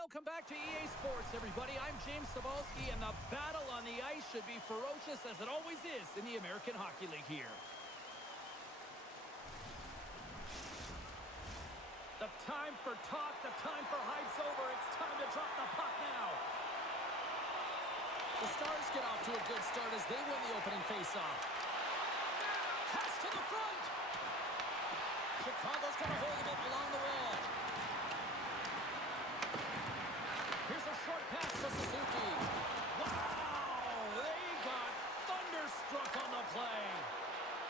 Welcome back to EA Sports, everybody. I'm James Cebulski, and the battle on the ice should be ferocious as it always is in the American Hockey League here. The time for talk, the time for hype's over. It's time to drop the puck now. The Stars get off to a good start as they win the opening faceoff. Pass to the front. Chicago's got a hold of it along the wall. Here's a short pass to Suzuki. Wow! They got thunderstruck on the play.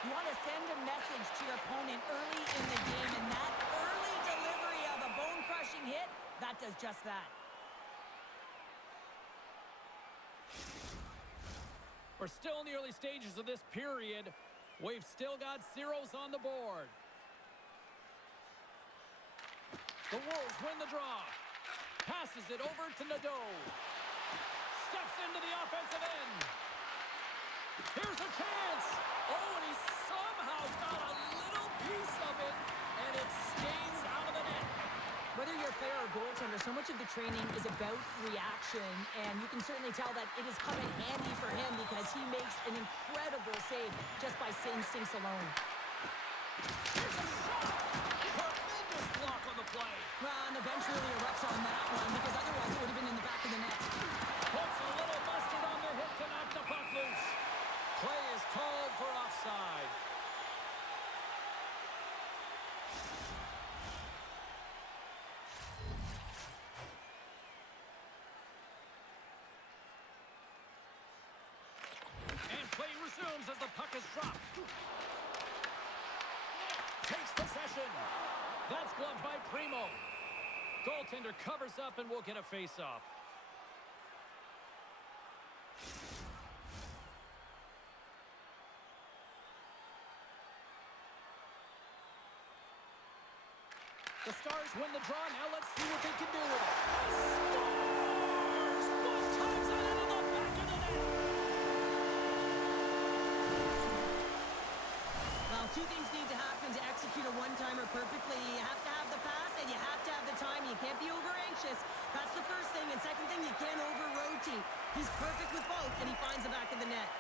You want to send a message to your opponent early in the game, and that early delivery of a bone-crushing hit, that does just that. We're still in the early stages of this period. We've still got zeros on the board. The Wolves win the draw. Passes it over to Nadeau. Steps into the offensive end. Here's a chance. Oh, and he somehow got a little piece of it, and it stays out of the net. Whether you're a player or goaltender, so much of the training is about reaction, and you can certainly tell that it has come in handy for him because he makes an incredible save just by instincts alone. Here's a shot. Tremendous block on the play. Well, and the bench really erupts on that one because otherwise it would have been in the back of the net. Puts a little mustard on the hip to knock the puck loose. Play is called for offside. And play resumes as the puck is dropped. Takes possession. That's gloved by Primo. Goaltender covers up and will get a face-off. The Stars win the draw. Now let's see what they can do with it. Stars! One times it into the back of the net. Well, two things need to happen to execute a one-timer perfectly. You have to have the pass and you have to have the time. You can't be over-anxious. That's the first thing. And second thing, you can't over-rotate. He's perfect with both, and he finds the back of the net.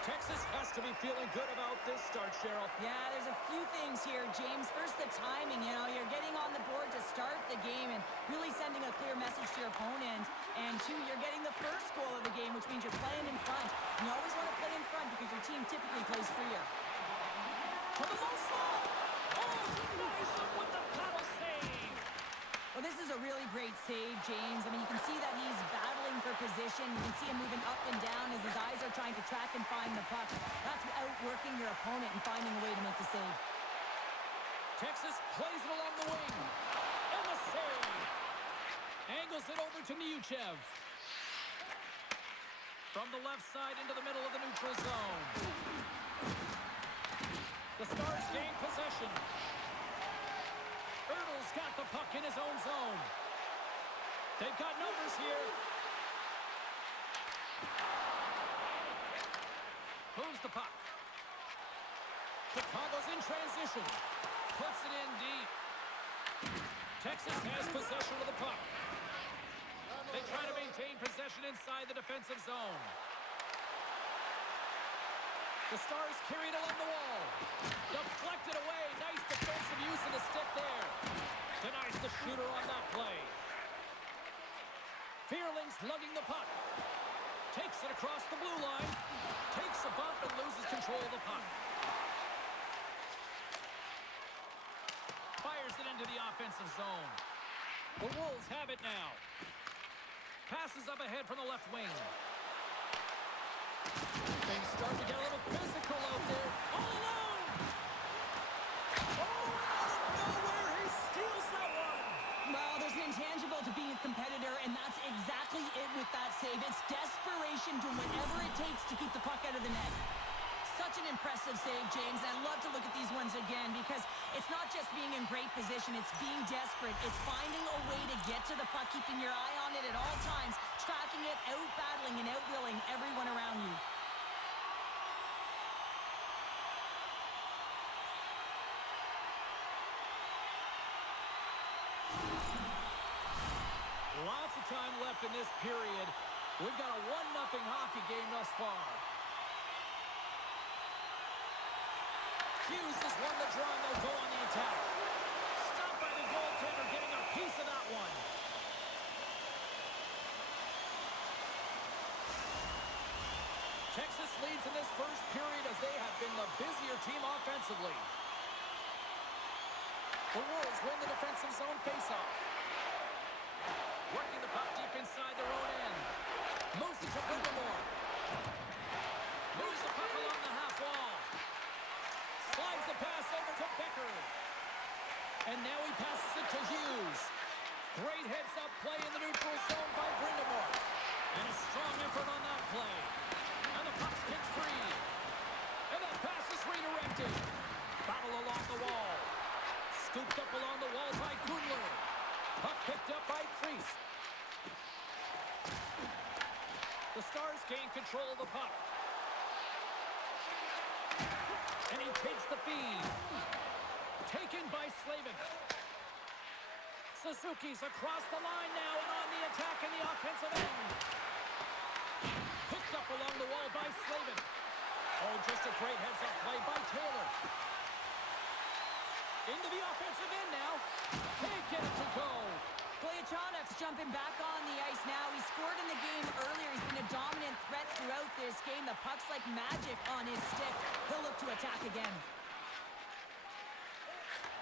Texas has to be feeling good about this start, Cheryl. Yeah, there's a few things here, James. First, the timing. You know, you're getting on the board to start the game and really sending a clear message to your opponent. And two, you're getting the first goal of the game, which means you're playing in front. You always want to play in front because your team typically plays freer. For the low slot. Oh, denies him with the paddle save. Well, this is a really great save, James. I mean, you can see that he's battling for position. You can see him moving up and down as his eyes are trying to track and find the puck. That's outworking your opponent and finding a way to make the save. Texas plays it along the wing. And the save. Angles it over to Niuchev. From the left side into the middle of the neutral zone. The Stars gain possession. Ertl's got the puck in his own zone. They've got numbers here. Moves the puck. Chicago's in transition. Puts it in deep. Texas has possession of the puck. They try to maintain possession inside the defensive zone. The Stars carried along the wall. Deflected away. Nice defensive use of the stick there. Denies the shooter on that play. Fearling's lugging the puck. Takes it across the blue line. Takes a bump and loses control of the puck. Fires it into the offensive zone. The Wolves have it now. Passes up ahead from the left wing. Things start to get a little physical out there. All alone! Oh, out of nowhere, he steals that one! Well, there's an intangible to being a competitor, and that's exactly it with that save. It's desperation, doing whatever it takes to keep the puck out of the net. Such an impressive save, James. I love to look at these ones zones again, because it's not just being in great position, it's being desperate. It's finding a way to get to the puck, keeping your eye on it at all times, tracking it, out-battling and out-willing everyone around you. Lots of time left in this period. We've got a 1-0 hockey game thus far. Hughes has won the draw, and they'll go on the attack. Stopped by the goaltender, getting a piece of that one. Texas leads in this first period as they have been the busier team offensively. The Wolves win the defensive zone faceoff. Working the puck deep inside their own end. Moves it to Brindamore. Moves the puck along the half wall. Slides the pass over to Becker. And now he passes it to Hughes. Great heads-up play in the neutral zone by Brindamore. And a strong effort on that play. And the puck's kicked free. And that pass is redirected. Battle along the wall. Scooped up along the wall by Gundler. Puck picked up by Kreis. The Stars gain control of the puck. And he takes the feed. Taken by Slavin. Suzuki's across the line now and on the attack in the offensive end. Picked up along the wall by Slavin. Oh, just a great heads-up play by Taylor. Into the offensive end now. Can't get it to go. Kolyachonok's jumping back on the ice now. He scored in the game earlier. He's been a dominant threat throughout this game. The puck's like magic on his stick. He'll look to attack again.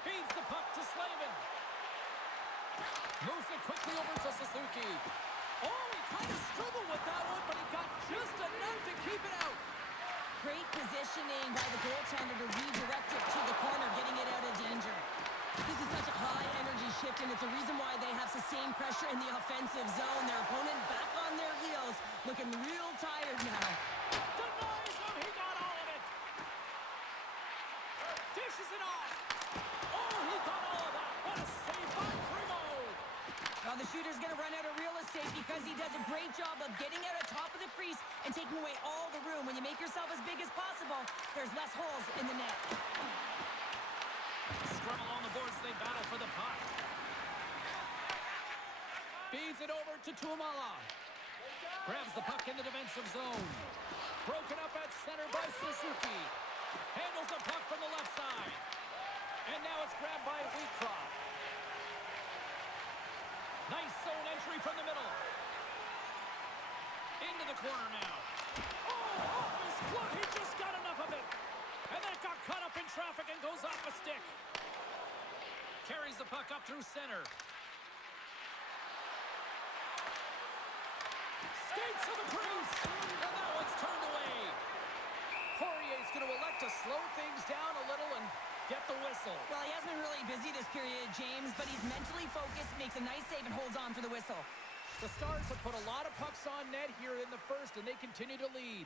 Feeds the puck to Slavin. Moves it quickly over to Suzuki. Oh, he kind of struggled with that one, but he got just enough to keep it out. Great positioning by the goaltender to redirect it to the corner, getting it out of danger. This is such a high-energy shift, and it's a reason why they have sustained pressure in the offensive zone. Their opponent back on their heels, looking real tired now. Denies him. He got all of it. Dishes it off. Oh, he got all of that. What a save by Primo. Now the shooter's going to run out of real estate because he does a great job of getting out of top of the crease and taking away all the room. When you make yourself as big as possible, there's less holes in the net. Scrum along the boards, they battle for the puck. Feeds it over to Tuomala. Grabs the puck in the defensive zone. Broken up at center by Suzuki. Handles the puck from the left side. And now it's grabbed by Wheatcroft. Nice zone entry from the middle. Into the corner now. Oh, off his glove. He just got enough of it. And that got caught up in traffic and goes off a stick. Carries the puck up through center. Skates to the crease. And that one's turned away. Poirier's going to elect to slow things down a little and get the whistle. Well, he hasn't been really busy this period, James, but he's mentally focused, makes a nice save, and holds on for the whistle. The Stars have put a lot of pucks on net here in the first, and they continue to lead.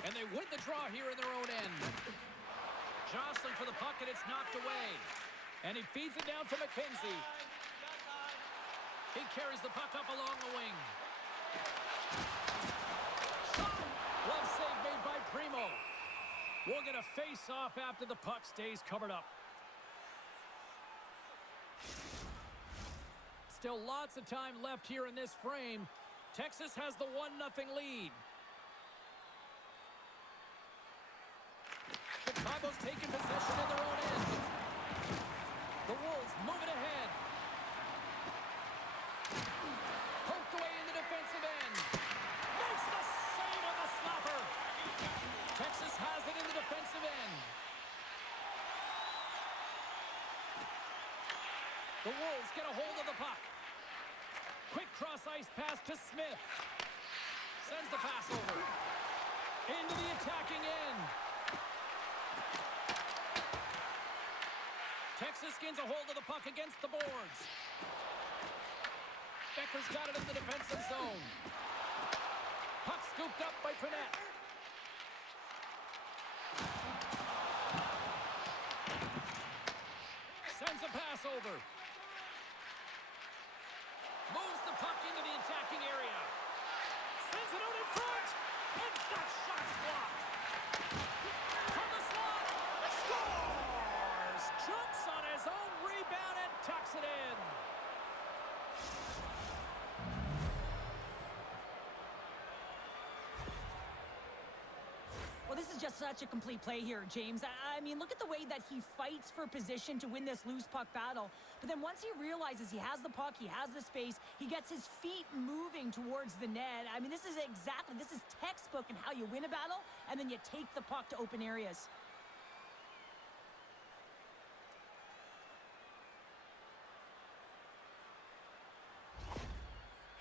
And they win the draw here in their own end. Jostling for the puck, and it's knocked away. And he feeds it down to McKenzie. He carries the puck up along the wing. Shot! Glove save made by Primo. We'll get a face-off after the puck stays covered up. Still lots of time left here in this frame. Texas has the 1-0 lead. Chicago's taking possession in their own end. The Wolves moving ahead. Poked away in the defensive end. Makes the save on the slapper. Texas has it in the defensive end. The Wolves get a hold of the puck. Quick cross-ice pass to Smith. Sends the pass over. Into the attacking end. Texas gains a hold of the puck against the boards. Becker's got it in the defensive zone. Puck scooped up by Pinette. over. Moves the puck into the attacking area. Sends it out in front. And that shot's blocked. From the slot. Scores! Jumps on his own rebound and tucks it in. Well, this is just such a complete play here, James. I mean, look at the way that he fights for position to win this loose puck battle. But then once he realizes he has the puck, he has the space, he gets his feet moving towards the net. I mean, this is textbook in how you win a battle, and then you take the puck to open areas.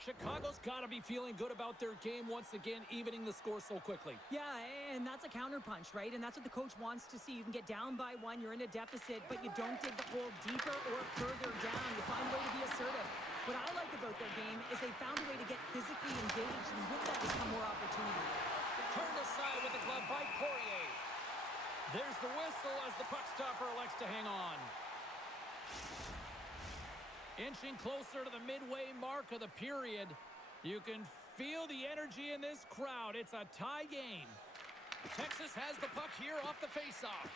Chicago's got to be feeling good about their game once again, evening the score so quickly. Yeah, and that's a counterpunch, right? And that's what the coach wants to see. You can get down by one, you're in a deficit, but you don't dig the hole deeper or further down. You find a way to be assertive. What I like about their game is they found a way to get physically engaged, and with that has come more opportunity. Turned aside with the glove by Poirier. There's the whistle as the puck stopper elects to hang on. Inching closer to the midway mark of the period. You can feel the energy in this crowd. It's a tie game. Texas has the puck here off the faceoff.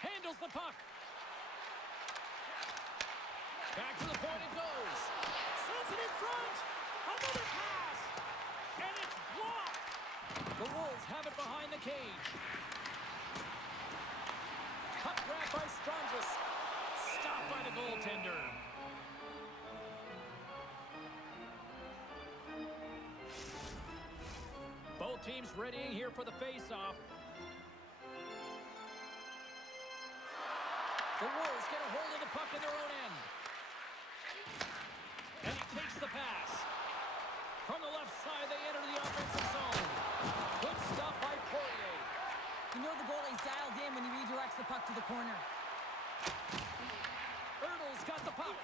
Handles the puck. Back to the point it goes. Sends it in front. Another pass. And it's blocked. The Wolves have it behind the cage. Puck grab by Strangis. Stopped by the goaltender. Both teams readying here for the face-off. The Wolves get a hold of the puck in their own end. And he takes the pass. From the left side, they enter the offensive zone. Good stop by Poirier. You know the goalie's dialed in when he redirects the puck to the corner. Ertl's got the puck.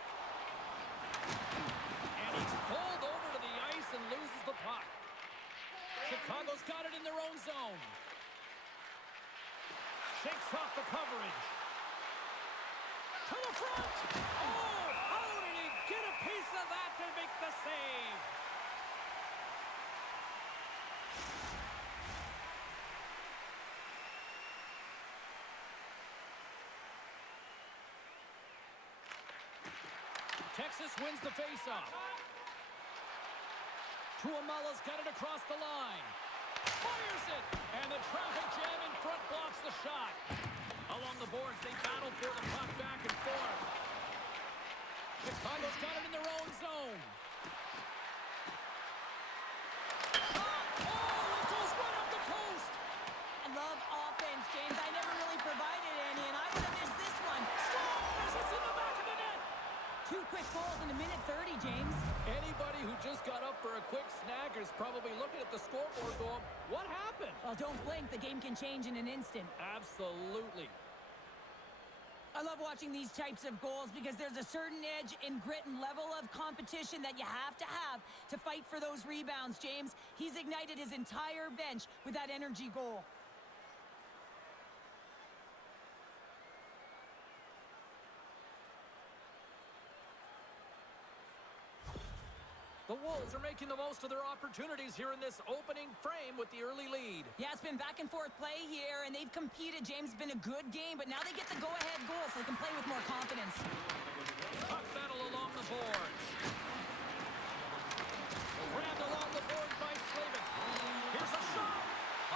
And he's pulled over to the ice and loses the puck. Chicago's got it in their own zone. Shakes off the coverage. To the front. Oh, how did he get a piece of that to make the save? Texas wins the faceoff. Tuamala's got it across the line. Fires it! And the traffic jam in front blocks the shot. Along the boards, they battle for the puck back and forth. Chicago's got it in their own zone. Shot! Oh, it goes right up the coast! I love offense, James. I never really provided any, and I would have missed this one. Scores! It's in the back of the net! 2 quick goals in a minute 30, James. Anybody who just got up for a quick snack is probably looking at the scoreboard going, what happened? Well, don't blink. The game can change in an instant. Absolutely. I love watching these types of goals because there's a certain edge in grit and level of competition that you have to fight for those rebounds, James. He's ignited his entire bench with that energy goal. The Wolves are making the most of their opportunities here in this opening frame with the early lead. Yeah, it's been back and forth play here, and they've competed. James, it's been a good game, but now they get the go-ahead goal so they can play with more confidence. Puck battle along the boards. Grabbed along the boards by Slavin. Here's a shot.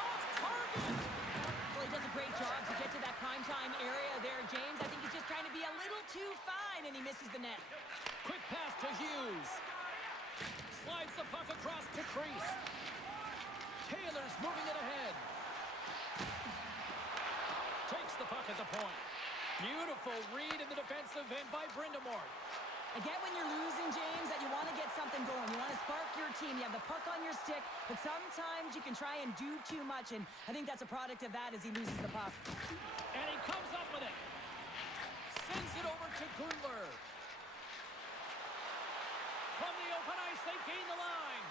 Off target. Well, he does a great job to get to that primetime area there, James. I think he's just trying to be a little too fine, and he misses the net. Quick pass to Hughes. Slides the puck across to Crease. Taylor's moving it ahead. Takes the puck at the point. Beautiful read in the defensive end by Brindamore. I get when you're losing, James, that you want to get something going. You want to spark your team. You have the puck on your stick, but sometimes you can try and do too much, and I think that's a product of that as he loses the puck. And he comes up with it. Sends it over to Gundler. From the open ice, they gain the line.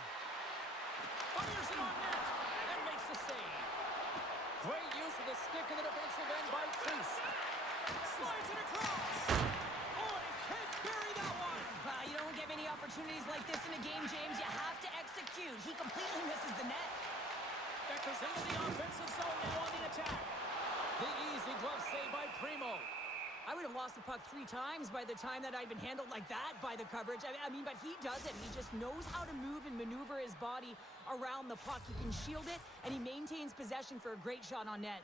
Fires it on net and makes the save. Great use of the stick in the defensive end by Crease. Slides it across. the game, James. You have to execute. He completely misses the net. Deckers into the offensive zone now on the attack. The easy glove save by Primo. I would have lost the puck 3 times by the time that I'd been handled like that by the coverage. I mean, but he doesn't. He just knows how to move and maneuver his body around the puck. He can shield it, and he maintains possession for a great shot on net.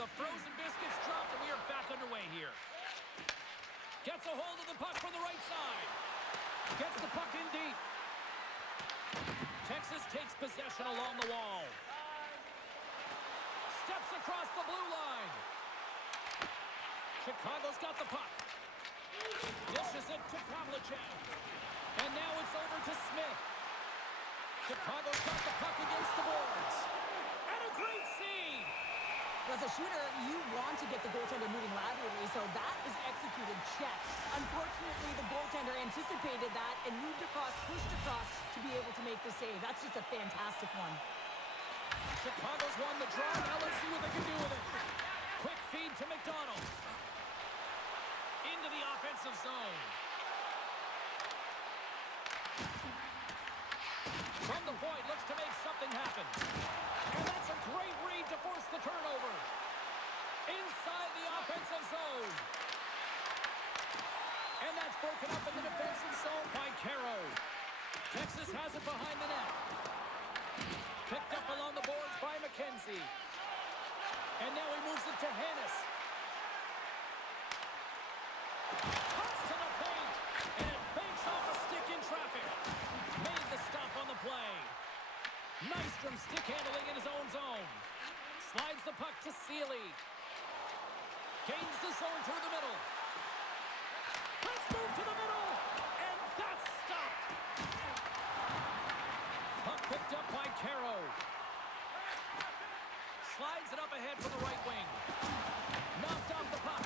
The frozen biscuits dropped, and we are back underway here. Gets a hold of the puck from the right side. Gets the puck in deep. Texas takes possession along the wall. Steps across the blue line. Chicago's got the puck. Dishes it to Pavlicek. And now it's over to Smith. Chicago's got the puck against the boards. And a great save. As a shooter, you want to get the goaltender moving laterally, so that is executed check. Unfortunately, the goaltender anticipated that and moved across, pushed across to be able to make the save. That's just a fantastic one. Chicago's won the draw. Now let's see what they can do with it. Quick feed to McDonald. Into the offensive zone. From the point, looks to make something happen. And that's a great read to force the turnover. Inside the offensive zone. And that's broken up in the defensive zone by Caro. Texas has it behind the net. Picked up along the boards by McKenzie. And now he moves it to Hannes. Cuts to the paint. And it banks off a stick in traffic. Made the stop on the play. Nystrom stick handling in his own zone. Slides the puck to Sealy. Gains the zone through the middle. Let's move to the middle. And that's stopped. Puck picked up by Caro. Slides it up ahead for the right wing. Knocked off the puck.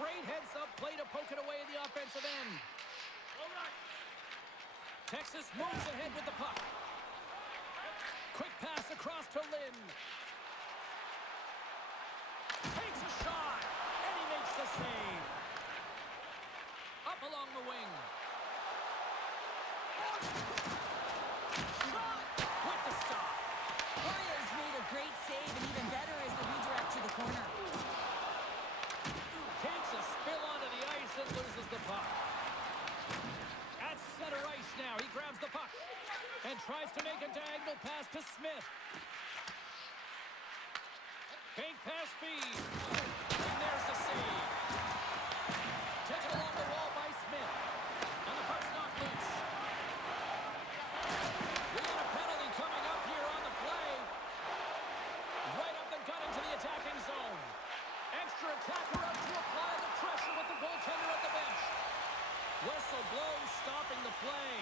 Great heads-up play to poke it away in the offensive end. Texas moves ahead with the puck. Quick pass across to Lynn. Takes a shot, and he makes the save. Up along the wing. Shot with the stop. Warriors made a great save, and even better is the redirect to the corner. Takes a spill onto the ice and loses the puck. At center ice now, he grabs the puck and tries to make a diagonal pass to Smith. Bank pass feed. And there's the save. Taken along the wall by Smith. And the puck's knocked loose. We got a penalty coming up here on the play. Right up the gut into the attacking zone. Extra attacker up to apply the pressure with the goaltender at the bench. Whistle blows, stopping the play.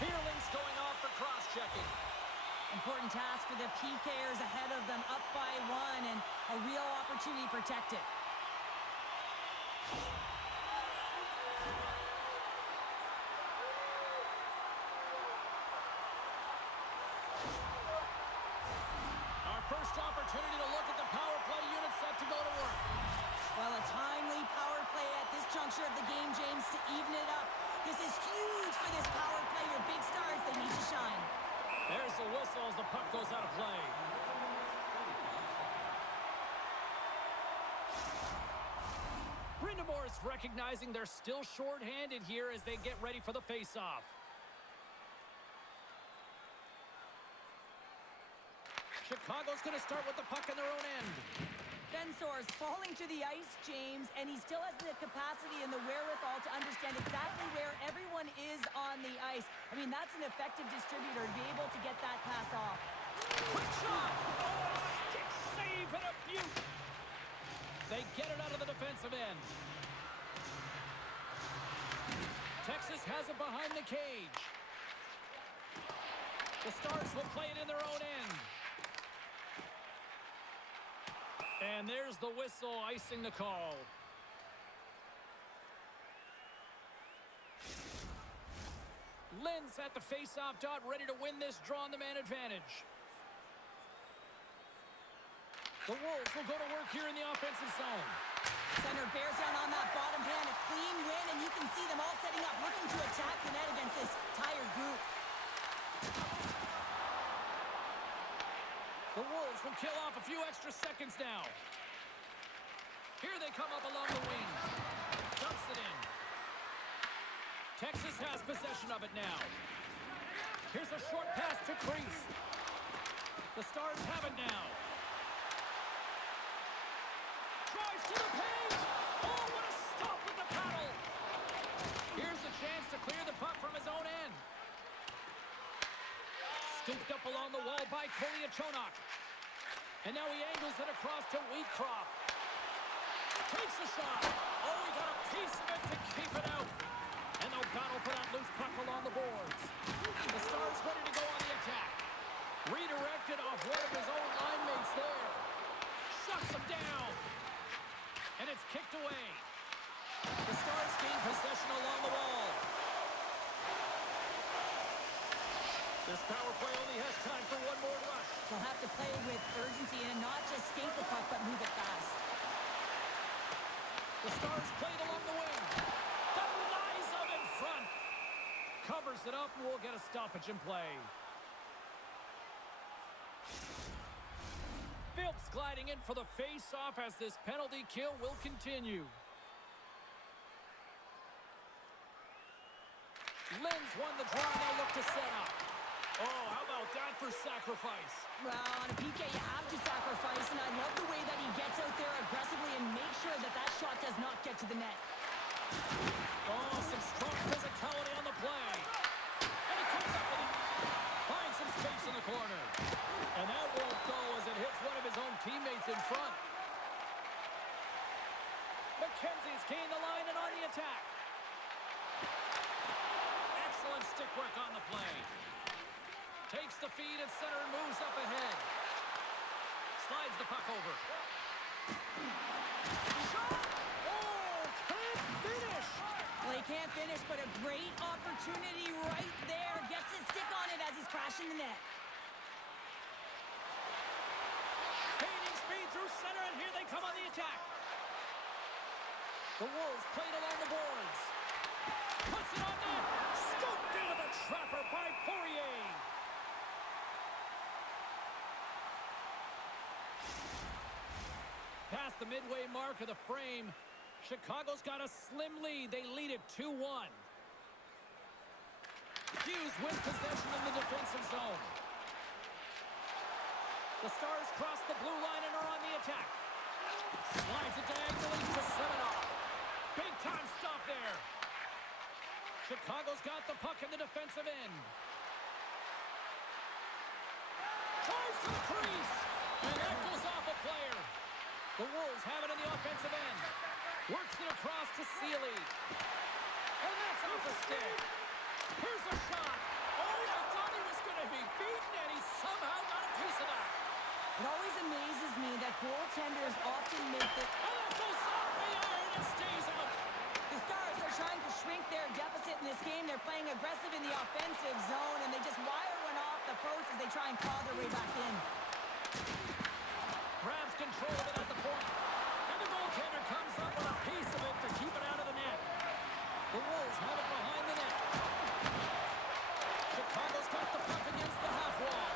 Fearlings going off for cross-checking. Important task for the PKers ahead of them, up by 1, and a real opportunity protected. Our first opportunity to look at the power play unit set to go to work. Well, a timely power play at this juncture of the game, James, to even it up. This is huge for this power play. Your big stars, they need to shine. There's the whistle as the puck goes out of play. Brind'Amour is recognizing they're still short-handed here as they get ready for the face-off. Chicago's going to start with the puck in their own end. Bensor's falling to the ice, James, and he still has the capacity and the wherewithal to understand exactly where everyone is on the ice. I mean, that's an effective distributor to be able to get that pass off. Quick shot! Oh, stick save and a beaut! They get it out of the defensive end. Texas has it behind the cage. The Stars will play it in their own end. And there's the whistle, icing the call. Lynn's at the face-off dot, ready to win this draw on the man advantage. The Wolves will go to work here in the offensive zone. Center bears down on that bottom hand, a clean win, and you can see them all setting up, looking to attack the net against this tired group. The Wolves will kill off a few extra seconds now. Here they come up along the wing. Dumps it in. Texas has possession of it now. Here's a short pass to Crease. The Stars have it now. Drives to the paint. Oh, what a stop with the paddle. Here's a chance to clear the puck from his own end. Scooped up along the wall by Koliachonok. And now he angles it across to Wheatcroft. Takes a shot. Oh, he got a piece of it to keep it out. And they'll battle for that loose puck along the boards. The Stars ready to go on the attack. Redirected off one of his own line mates there. Shuts him down. And it's kicked away. The Stars gain possession along the wall. This power play only has time for one more rush. They'll have to play with urgency and not just skate the puck, but move it fast. The Stars played along the wing. Denies him in front. Covers it up and we'll get a stoppage in play. Phillips gliding in for the face-off as this penalty kill will continue. Lynn's won the draw, now look to set up. Oh, how about that for sacrifice? Well, on a PK, you have to sacrifice, and I love the way that he gets out there aggressively and makes sure that that shot does not get to the net. Oh, some strong physicality on the play. And he comes up with it. Finds some space in the corner. And that won't go as it hits one of his own teammates in front. McKenzie's gained the line and on the attack. Excellent stick work on the play. Takes the feed at center and moves up ahead. Slides the puck over. Shot! Oh, can't finish! Well, he can't finish, but a great opportunity right there. Gets his stick on it as he's crashing the net. Gaining speed through center, and here they come on the attack. The Wolves played along the boards. Puts it on net. Scooped into the trapper by Poirier. Past the midway mark of the frame, Chicago's got a slim lead. They lead it 2-1. Hughes wins possession in the defensive zone. The Stars cross the blue line and are on the attack. Slides it diagonally to Semenov. Big time stop there. Chicago's got the puck in the defensive end. Tries to the crease. And that goes off a player. The Wolves have it in the offensive end. Works it across to Seeley. And that's off the stick. Here's a shot. Oh, I thought he was going to be beaten, and he somehow got a piece of that. It always amazes me that goaltenders often make the... And that goes off the iron and stays out. The Stars are trying to shrink their deficit in this game. They're playing aggressive in the offensive zone, and they just wire one off the post as they try and claw their way back in. Grabs control of it at the point. And the goaltender comes up with a piece of it to keep it out of the net. The Wolves have it behind the net. Chicago's got the puck against the half wall.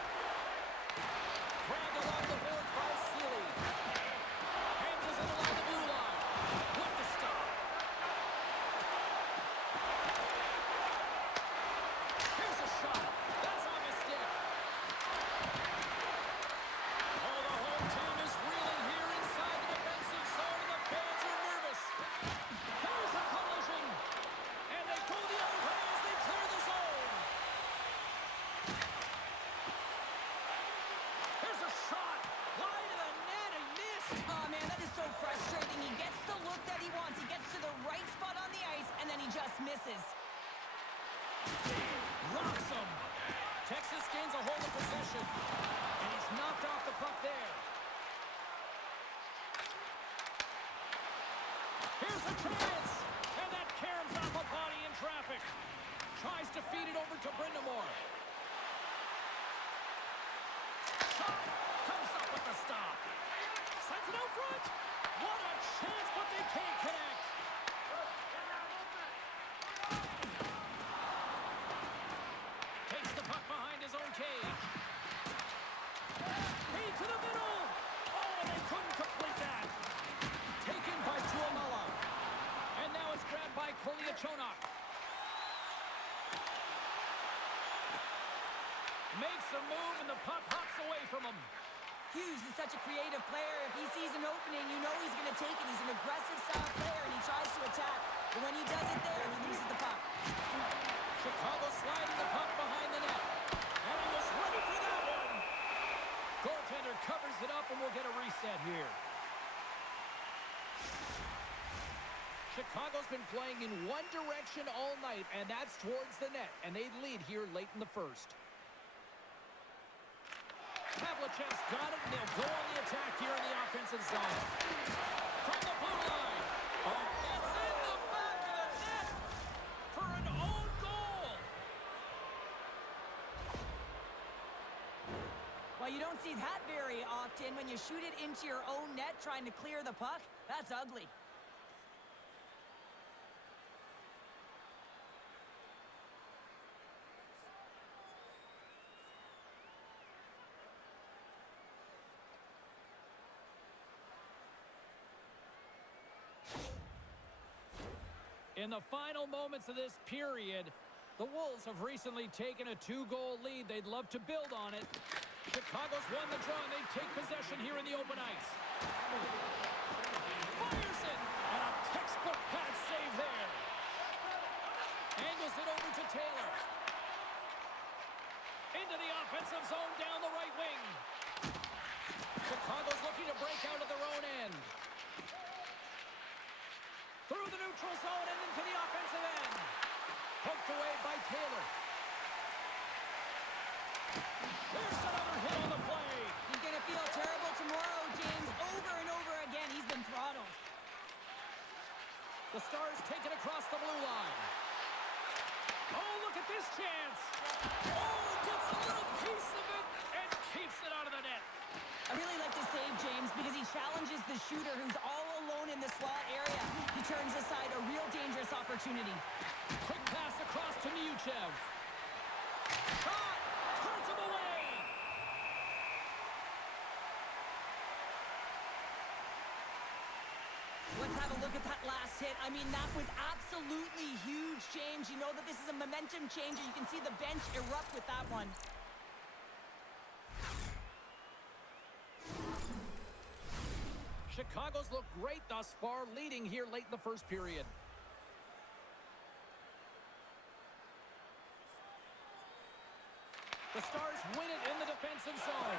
Grabbed along the board by Seeley. Handles it along the blue line. With the stop. Here's a shot. That's on the stick. Oh, the home team is reeling here inside the defensive zone, and the fans are nervous. There's a collision. And they go the other way as they clear the zone. Here's a shot. Wide of the net and missed. Oh, man, that is so frustrating. He gets the look that he wants. He gets to the right spot on the ice, and then he just misses. Rocks him. Texas gains a hold of possession. And he's knocked off the puck there. Here's a chance. And that caroms off a body in traffic. Tries to feed it over to Brindamore. Shot. Comes up with the stop. Sends it out front. What a chance, but they can't connect. Takes the puck behind his own cage. Feed to the middle. Oh, and they couldn't complete that. Taken by Tuomala. And now it's grabbed by Koliachonok. Makes a move, and the puck hops away from him. Hughes is such a creative player. If he sees an opening, you know he's going to take it. He's an aggressive style player, and he tries to attack. But when he does it there, he loses the puck. Chicago sliding the puck behind the net. And he was ready for that one. Goaltender covers it up, and we'll get a reset here. Chicago's been playing in one direction all night, and that's towards the net. And they lead here late in the first. Havlicek's got it, and they'll go on the attack here in the offensive zone. From the blue line. Oh, it's in the back of the net for an own goal. Well, you don't see that very often when you shoot it into your own net trying to clear the puck. That's ugly. In the final moments of this period, the Wolves have recently taken a 2-goal lead. They'd love to build on it. Chicago's won the draw, and they take possession here in the open ice. Fires it, and a textbook pad save there. Angles it over to Taylor. Into the offensive zone down the right wing. Chicago's looking to break out of their own end. Through the neutral zone and into the offensive end. Poked away by Taylor. There's another hit on the play. He's going to feel terrible tomorrow, James. Over and over again, he's been throttled. The Stars take it across the blue line. Oh, look at this chance. Oh, gets a little piece of it and keeps it out of the net. I really like this save, James, because he challenges the shooter who's all alone in the slot area. He turns aside a real dangerous opportunity. Quick pass across to Miuchev. Shot! Turns him away! Let's have a look at that last hit. I mean, that was absolutely huge, James. You know that this is a momentum changer. You can see the bench erupt with that one. Chicago's looked great thus far, leading here late in the first period. The Stars win it in the defensive zone.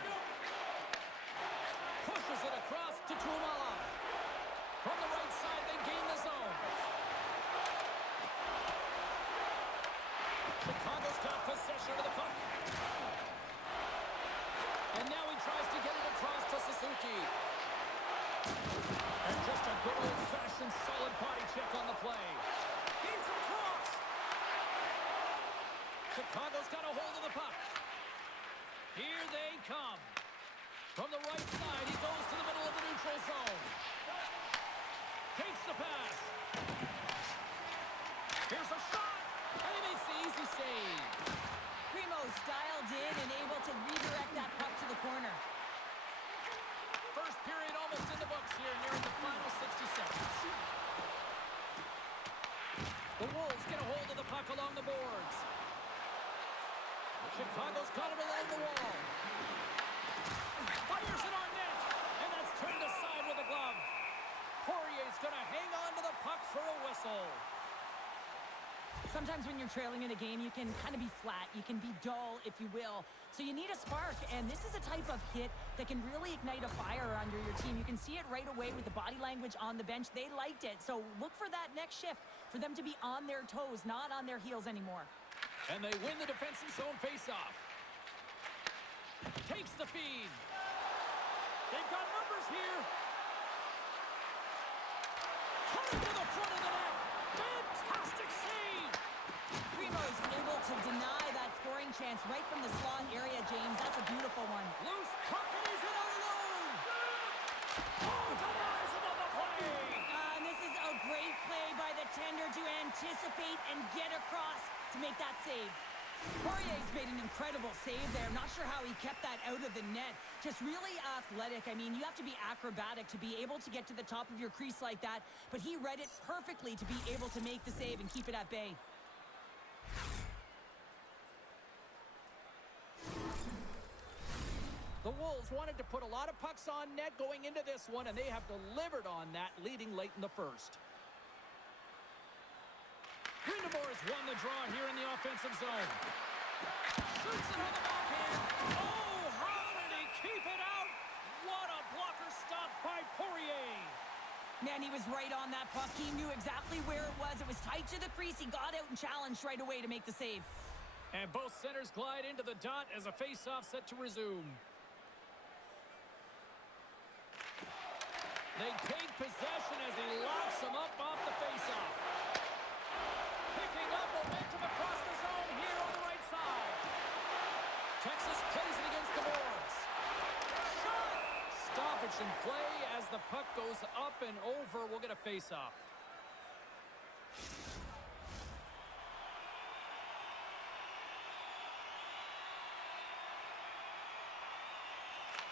Pushes it across to Tuomala. From the right side, they gain the zone. Chicago's got possession of the puck. And now he tries to get it across to Suzuki. And just a good old-fashioned solid body check on the play. He's across. Chicago's got a hold of the puck. Here they come. From the right side, he goes to the middle of the neutral zone. Takes the pass. Here's a shot. And he makes the easy save. Primo's dialed in and able to redirect that puck to the corner. First period almost in the books here, nearing the final 60 seconds. The Wolves get a hold of the puck along the boards. Chicago's got it along the wall. Fires it on net, and that's turned aside with a glove. Poirier's going to hang on to the puck for a whistle. Sometimes when you're trailing in a game, you can kind of be flat. You can be dull, if you will. So you need a spark, and this is a type of hit that can really ignite a fire under your team. You can see it right away with the body language on the bench. They liked it. So look for that next shift, for them to be on their toes, not on their heels anymore. And they win the defensive zone faceoff. Takes the feed. They've got numbers here. Coming to the front of the net. Fantastic save. Primo's able to deny that scoring chance right from the slot area, James. That's a beautiful one. Loose puck, and he's in all alone. Oh, denies him on the incredible save there. Not sure how he kept that out of the net. Just really athletic. I mean, you have to be acrobatic to be able to get to the top of your crease like that, but he read it perfectly to be able to make the save and keep it at bay. The Wolves wanted to put a lot of pucks on net going into this one, and they have delivered on that, leading late in the first. Grindemore's won the draw here in the offensive zone. Shoots it on the backhand. Oh, how did he keep it out? What a blocker stop by Poirier. Man, he was right on that puck. He knew exactly where it was. It was tight to the crease. He got out and challenged right away to make the save. And both centers glide into the dot as a face-off set to resume. They take possession as he locks them up off the face-off. Picking up momentum across the zone here on the right side. Texas plays it against the boards. Shot! Stoppage in play as the puck goes up and over. We'll get a face-off.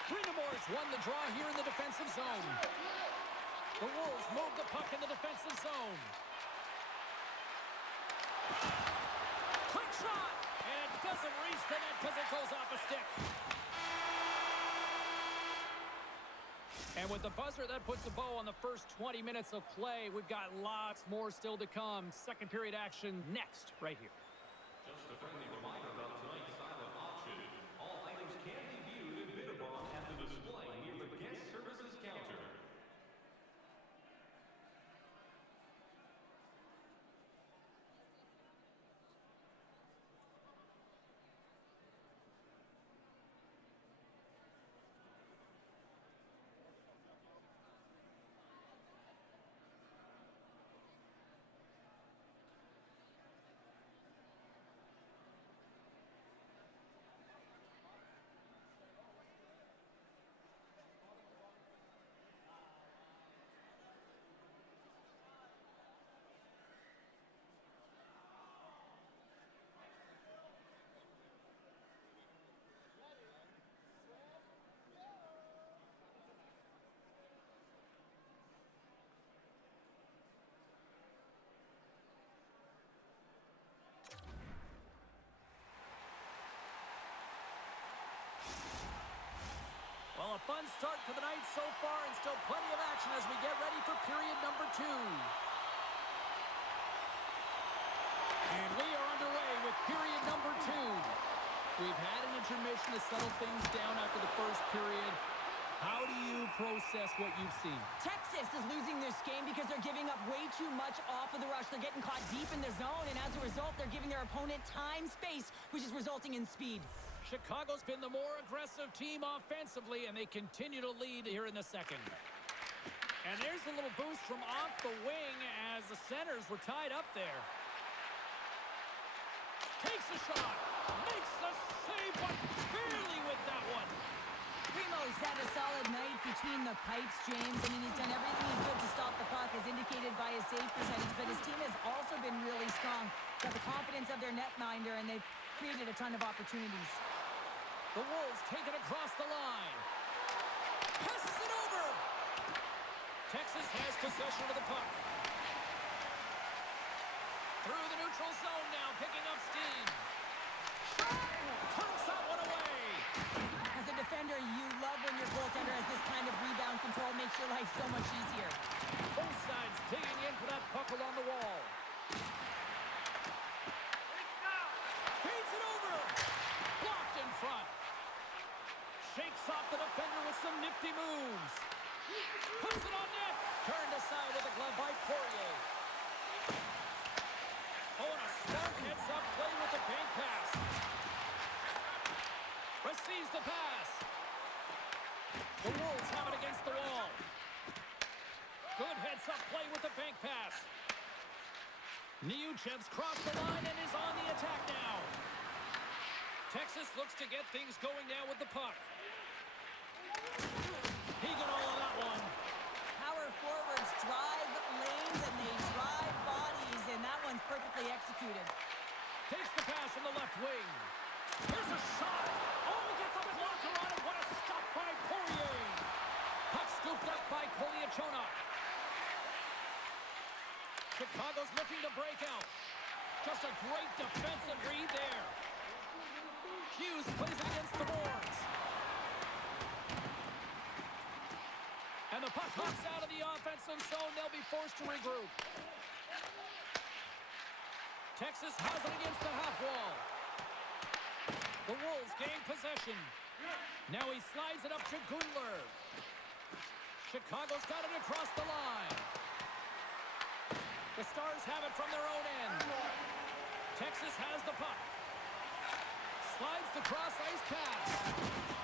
Grindemore's won the draw here in the defensive zone. The Wolves move the puck in the defensive zone. Quick shot! And it doesn't reach the net because it goes off a stick. And with the buzzer, that puts a bow on the first 20 minutes of play. We've got lots more still to come. Second period action next, right here. Just a friendly reminder about tonight's silent auction. All items can be viewed and bid upon at the display near the guest services counter. Well, a fun start to the night so far and still plenty of action as we get ready for period number 2. And we are underway with period number 2. We've had an intermission to settle things down after the first period. How do you process what you've seen? Texas is losing this game because they're giving up way too much off of the rush. They're getting caught deep in the zone, and as a result, they're giving their opponent time, space, which is resulting in speed. Chicago's been the more aggressive team offensively, and they continue to lead here in the second. And there's a little boost from off the wing as the centers were tied up there. Takes a shot, makes the save, but barely with that one. Primo's had a solid night between the pipes, James. I mean, he's done everything he could to stop the puck, as indicated by his save percentage, but his team has also been really strong. Got the confidence of their netminder, and they've created a ton of opportunities. The Wolves take it across the line. Passes it over. Texas has possession of the puck. Through the neutral zone now, picking up steam. Turns that one away. As a defender, you love when your goaltender has this kind of rebound control. Makes your life so much easier. Both sides digging in for that puck along the wall. Feeds it over. Blocked in front. Shakes off the defender with some nifty moves. Puts it on net. Turned aside with a glove by Poirier. Oh, and a smart heads-up play with the bank pass. Receives the pass. The Wolves have it against the wall. Good heads-up play with the bank pass. Niuchev's crossed the line and is on the attack now. Texas looks to get things going now with the puck. He got all of that one. Power forwards drive lanes and they drive bodies, and that one's perfectly executed. Takes the pass from the left wing. Here's a Chicago's looking to break out. Just a great defensive read there. Hughes plays it against the boards. And the puck hops out of the offensive zone. They'll be forced to regroup. Texas has it against the half wall. The Wolves gain possession. Now he slides it up to Gundler. Chicago's got it across the line. The Stars have it from their own end. Texas has the puck. Slides the cross-ice pass.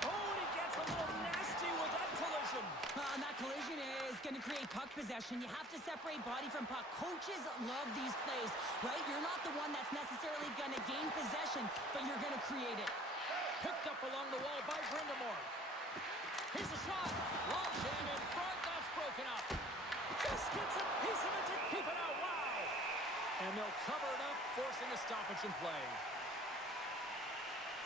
Oh, and he gets a little nasty with that collision. And that collision is going to create puck possession. You have to separate body from puck. Coaches love these plays, right? You're not the one that's necessarily going to gain possession, but you're going to create it. Picked up along the wall by Brindamore. Here's a shot. Long jam in front. That's broken up. Just gets a piece of it to keep it out. Wow. And they'll cover it up, forcing a stoppage in play.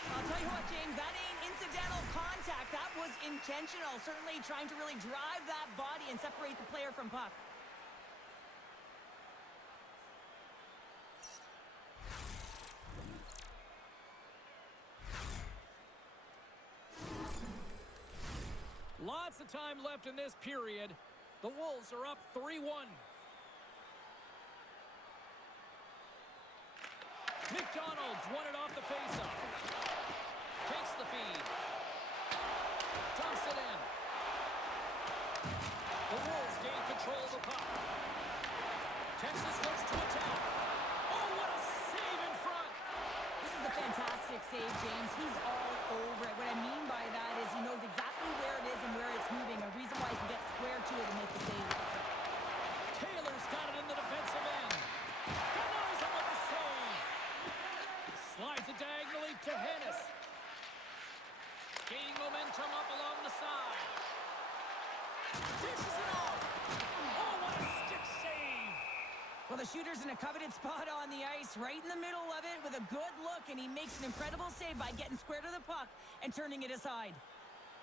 I'll tell you what, James, that ain't incidental contact. That was intentional. Certainly trying to really drive that body and separate the player from puck. Lots of time left in this period. The Wolves are up 3-1. McDonald's won it off the faceoff. Takes the feed. Dumps it in. The Wolves gain control of the puck. Texas looks to attack. Oh, what a save in front. This is a fantastic save, James. He's all over it. What I mean by that is he knows exactly where it is and where it's moving. A reason why he can get square to it and make the save. Taylor's got it in the defensive end. Denies him with the save. Slides it diagonally to Hennis. Gaining momentum up along the side. Dishes it off. Oh, what a stick save. Well, the shooter's in a coveted spot on the ice, right in the middle of it with a good look, and he makes an incredible save by getting square to the puck and turning it aside.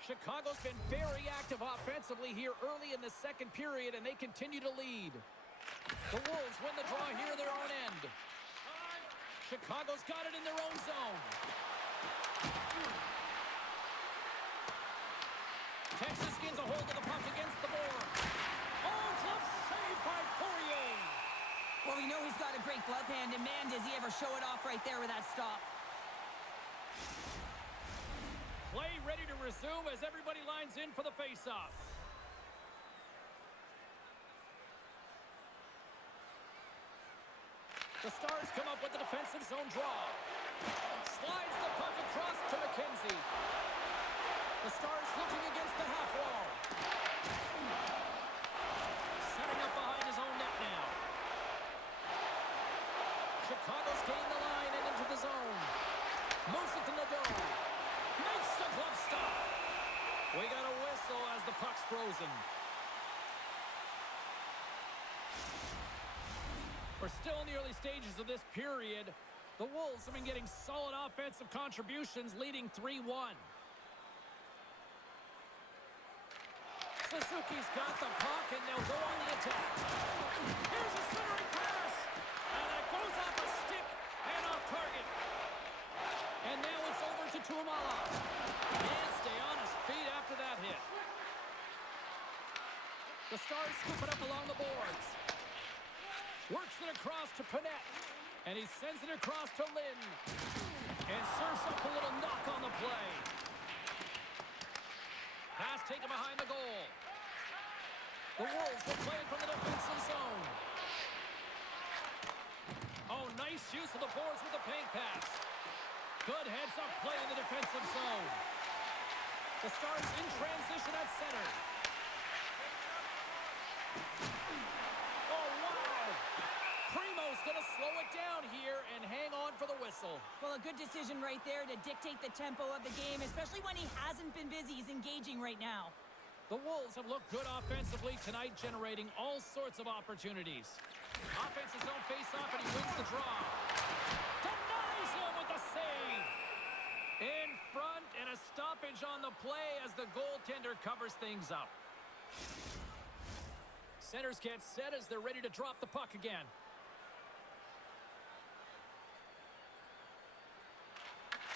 Chicago's been very active offensively here early in the second period, and they continue to lead. The Wolves win the draw here in their own end. Chicago's got it in their own zone. Texas gains a hold of the puck against the board. Oh, glove save by Poirier. Well, we know he's got a great glove hand, and man, does he ever show it off right there with that stop. Play ready to resume as everybody lines in for the face-off. The Stars come up with the defensive zone draw. Slides the puck across to McKenzie. The Stars looking against the half wall. Setting up behind his own net now. Chicago's gained the line and into the zone. Moves it to Nadeau. Makes the glove stop. We got a whistle as the puck's frozen. We're still in the early stages of this period. The Wolves have been getting solid offensive contributions, leading 3-1. Suzuki's got the puck, and they'll go on the attack. Here's a centering pass, and it goes off a stick and off target. And now it's over to Tuamala. Can't stay on his feet after that hit. The Stars scoop it up along the boards. Works it across to Panette. And he sends it across to Lynn. And serves up a little knock on the play. Pass taken behind the goal. The Wolves will play it from the defensive zone. Oh, nice use of the boards with the paint pass. Good heads-up play in the defensive zone. The Stars in transition at center. Oh, wow! Primo's going to slow it down here and hang on for the whistle. Well, a good decision right there to dictate the tempo of the game, especially when he hasn't been busy. He's engaging right now. The Wolves have looked good offensively tonight, generating all sorts of opportunities. Offensive zone face-off, and he wins the draw. Denies him with the save. In front, and a stoppage on the play as the goaltender covers things up. Centers get set as they're ready to drop the puck again.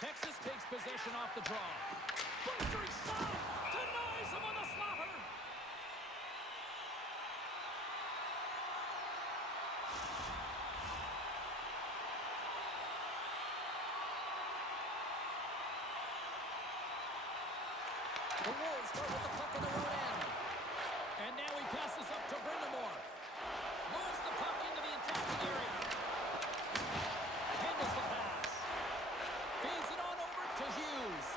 Texas takes possession off the draw. Blistering shot! Denies him on the slapper! The Wolves start with the puck in their own end. And now he passes up to Brindamore. Moves the puck into the attacking area. Handles the pass. Feeds it on over to Hughes.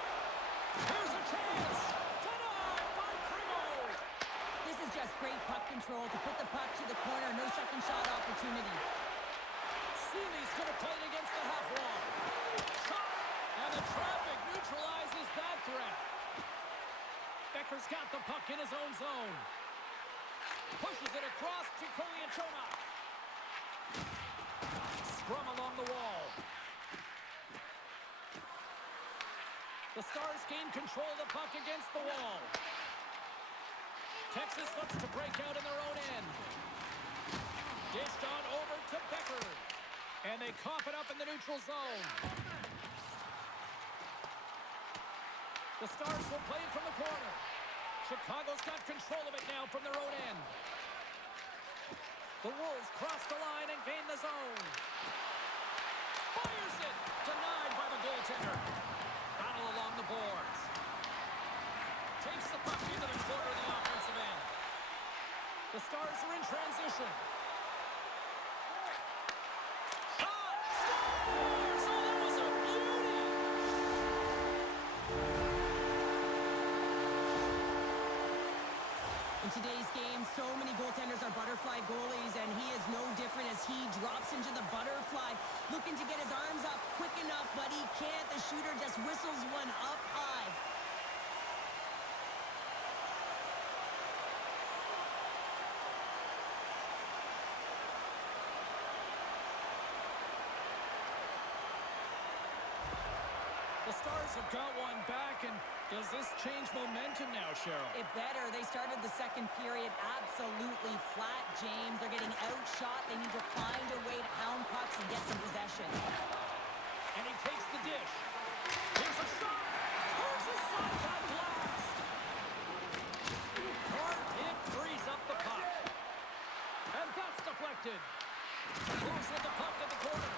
Here's a chance. Denied by Primo. This is just great puck control to put the puck to the corner. No second shot opportunity. Seeley's going to play it against the half wall. Shot. And the traffic neutralizes that threat. Becker's got the puck in his own zone. Pushes it across to Koliachona. Scrum along the wall. The Stars gain control of the puck against the wall. Texas looks to break out in their own end. Dished on over to Becker. And they cough it up in the neutral zone. The Stars will play it from the corner. Chicago's got control of it now from their own end. The Wolves cross the line and gain the zone. Fires it! Denied by the goaltender. Battle along the boards. Takes the puck into the corner of the offensive end. The Stars are in transition. Shot! Scores! Oh, that was a beauty! In today's game, so many goaltenders are butterfly goalies, and he is no different as he drops into the butterfly, looking to get his arms up quick enough, but he can't. The shooter just whistles one up high. The Stars have got one back, and does this change momentum now, Cheryl? It better. They started the second period absolutely flat, James. They're getting outshot. They need to find a way to pound pucks and get some possession. And he takes the dish. Here's a shot. Here's a shotgun blast. Hard hit frees up the puck. And that's deflected. Moves with the puck at the corner.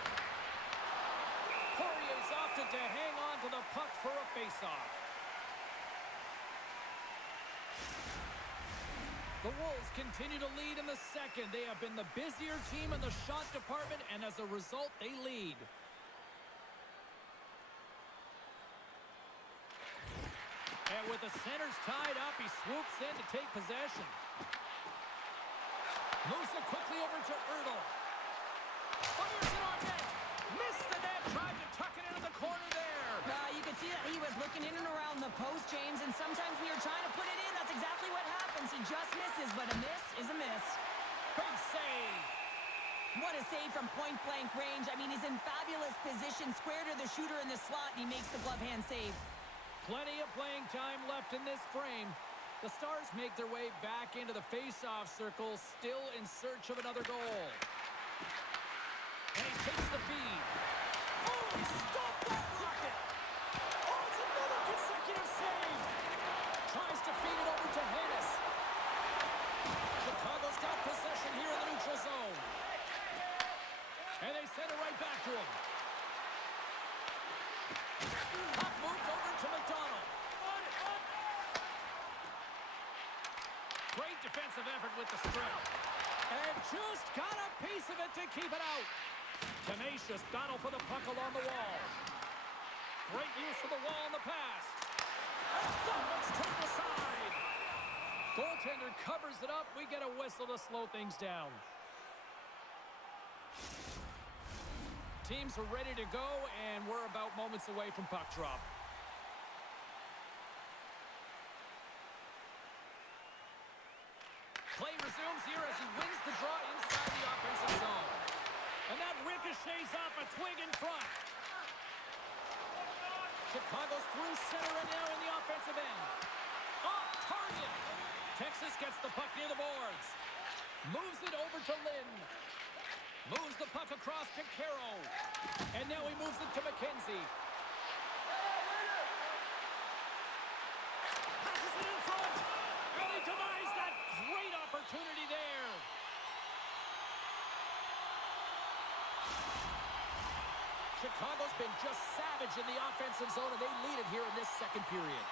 Poirier's opted to hang on to the puck for a face-off. The Wolves continue to lead in the second. They have been the busier team in the shot department, and as a result, they lead. And with the centers tied up, he swoops in to take possession. Moves it quickly over to Erdl. Fires it on net. Missed the net. Tried to tuck it into the corner there. You could see that he was looking in and around the post, James, and sometimes when you're trying to put it in, that's exactly what happens. He just misses, but a miss is a miss. Big save. What a save from point-blank range. I mean, he's in fabulous position, square to the shooter in the slot, and he makes the glove hand save. Plenty of playing time left in this frame. The Stars make their way back into the face-off circle, still in search of another goal. And he takes the feed. Oh, he stopped that rocket! Oh, it's another consecutive save! Tries to feed it over to Hennis. Chicago's got possession here in the neutral zone. And they send it right back to him. Puck moved over to McDonald. Great defensive effort with the strip. And just got a piece of it to keep it out. Tenacious battle for the puck along the wall. Great use of the wall in the pass. And that one's turned aside. Goaltender covers it up. We get a whistle to slow things down. Teams are ready to go, and we're about moments away from puck drop. Play resumes here as he wins the draw inside the offensive zone. And that ricochets off a twig in front. Chicago's through center and now in the offensive end. Off target. Texas gets the puck near the boards. Moves it over to Lynn. Moves the puck across to Carroll. And now he moves it to McKenzie. Chicago's been just savage in the offensive zone, and they lead it here in this second period.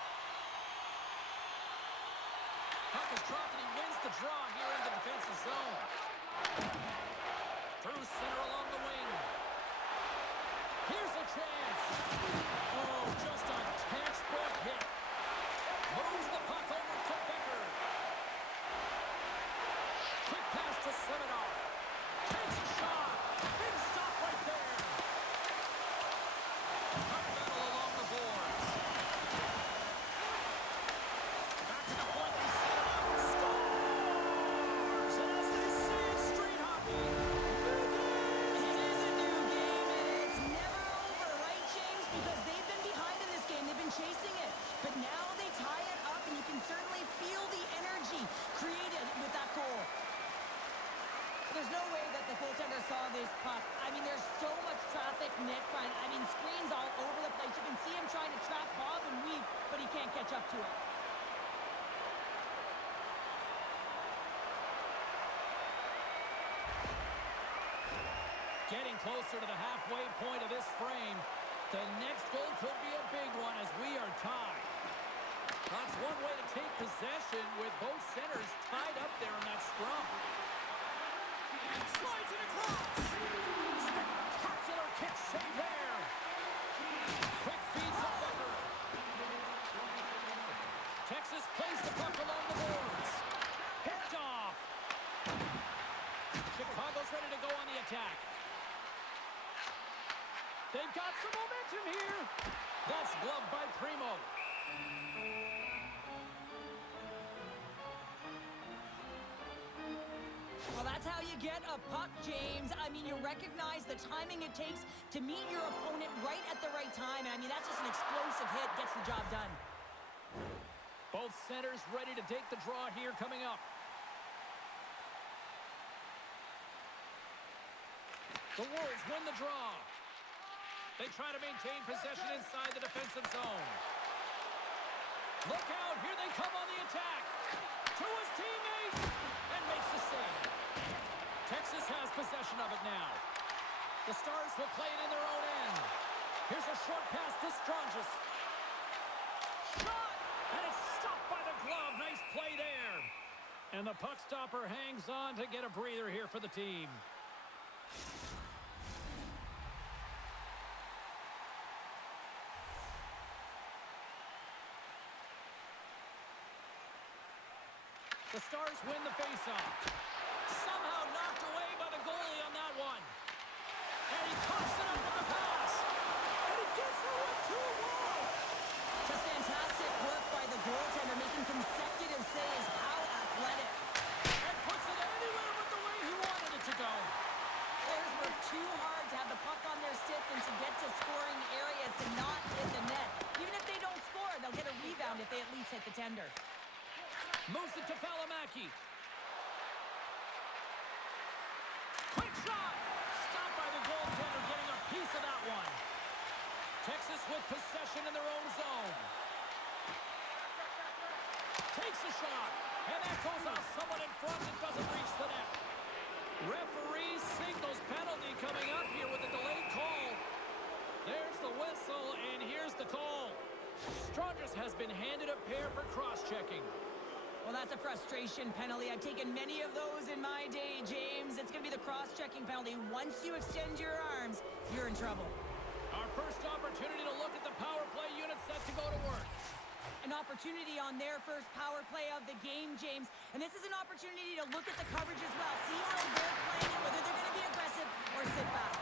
Puck is dropped, and he wins the draw here in the defensive zone. Through center along the wing. Here's a chance. Oh, just a textbook hit. Moves the puck over to Becker. Quick pass to Seminoff. Takes a shot. Big stop right there. Puck battle along the boards. Back to the point. They set it up. Scores! And as they say, it's street hockey. New game. It is a new game, and it's never over, right, James? Because they've been behind in this game. They've been chasing it. But now they tie it up, and you can certainly feel the energy created with that goal. There's no way that the goaltender saw this puck. I mean, there's so much traffic net front. I mean, screens all over the place. You can see him trying to trap Bob and weave, but he can't catch up to it. Getting closer to the halfway point of this frame. The next goal could be a big one as we are tied. That's one way to take possession with both centers tied up there in that scrum. Slides it across. Spectacular kick save there. Quick feeds up Becker. Texas plays the puck along the boards. Picked off. Chicago's ready to go on the attack. They've got some momentum here. That's gloved by Primo. Well, that's how you get a puck, James. I mean, you recognize the timing it takes to meet your opponent right at the right time. And I mean, that's just an explosive hit, gets the job done. Both centers ready to take the draw here coming up. The Wolves win the draw. They try to maintain possession inside the defensive zone. Look out, here they come on the attack. To his teammate, and makes the save. Texas has possession of it now. The Stars will play it in their own end. Here's a short pass to Strongis. Shot! And it's stopped by the glove. Nice play there. And the puck stopper hangs on to get a breather here for the team. The Stars win the faceoff. Somehow knocked away by the goalie on that one. And he coughs it up with the pass. And he gets it with 2-1. Just fantastic work by the goaltender, making consecutive saves. How athletic. And puts it anywhere but the way he wanted it to go. Players work too hard to have the puck on their stick and to get to scoring areas to not hit the net. Even if they don't score, they'll get a rebound if they at least hit the tender. Moves it to Valimaki. Quick shot! Stopped by the goaltender, getting a piece of that one. Texas with possession in their own zone. Takes a shot, and that goes off someone in front and doesn't reach the net. Referee signals penalty coming up here with a delayed call. There's the whistle, and here's the call. Strongis has been handed a pair for cross-checking. Well, that's a frustration penalty. I've taken many of those in my day, James. It's going to be the cross-checking penalty. Once you extend your arms, you're in trouble. Our first opportunity to look at the power play unit set to go to work. An opportunity on their first power play of the game, James. And this is an opportunity to look at the coverage as well. See how they're playing it, whether they're going to be aggressive or sit back.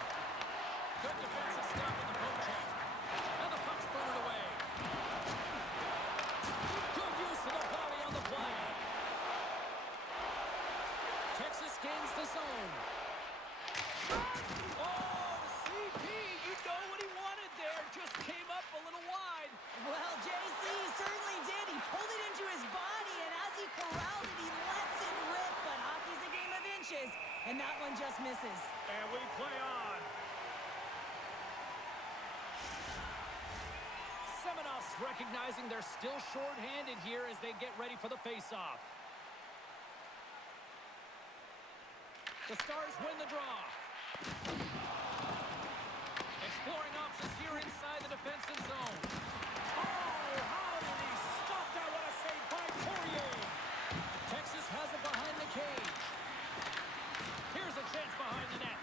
Good defensive stop with the poke check. And the puck's booted away. Good use of the body on the play. Texas gains the zone. Oh, CP, you know what he wanted there. Just came up a little wide. Well, JC certainly did. He pulled it into his body, and as he corralled it, he lets it rip. But hockey's a game of inches, and that one just misses. And we play on. Seminoff's recognizing they're still short-handed here as they get ready for the face-off. The Stars win the draw. Exploring options here inside the defensive zone. Oh, how did he stop that? What a save by Poirier. Texas has it behind the cage. Here's a chance behind the net.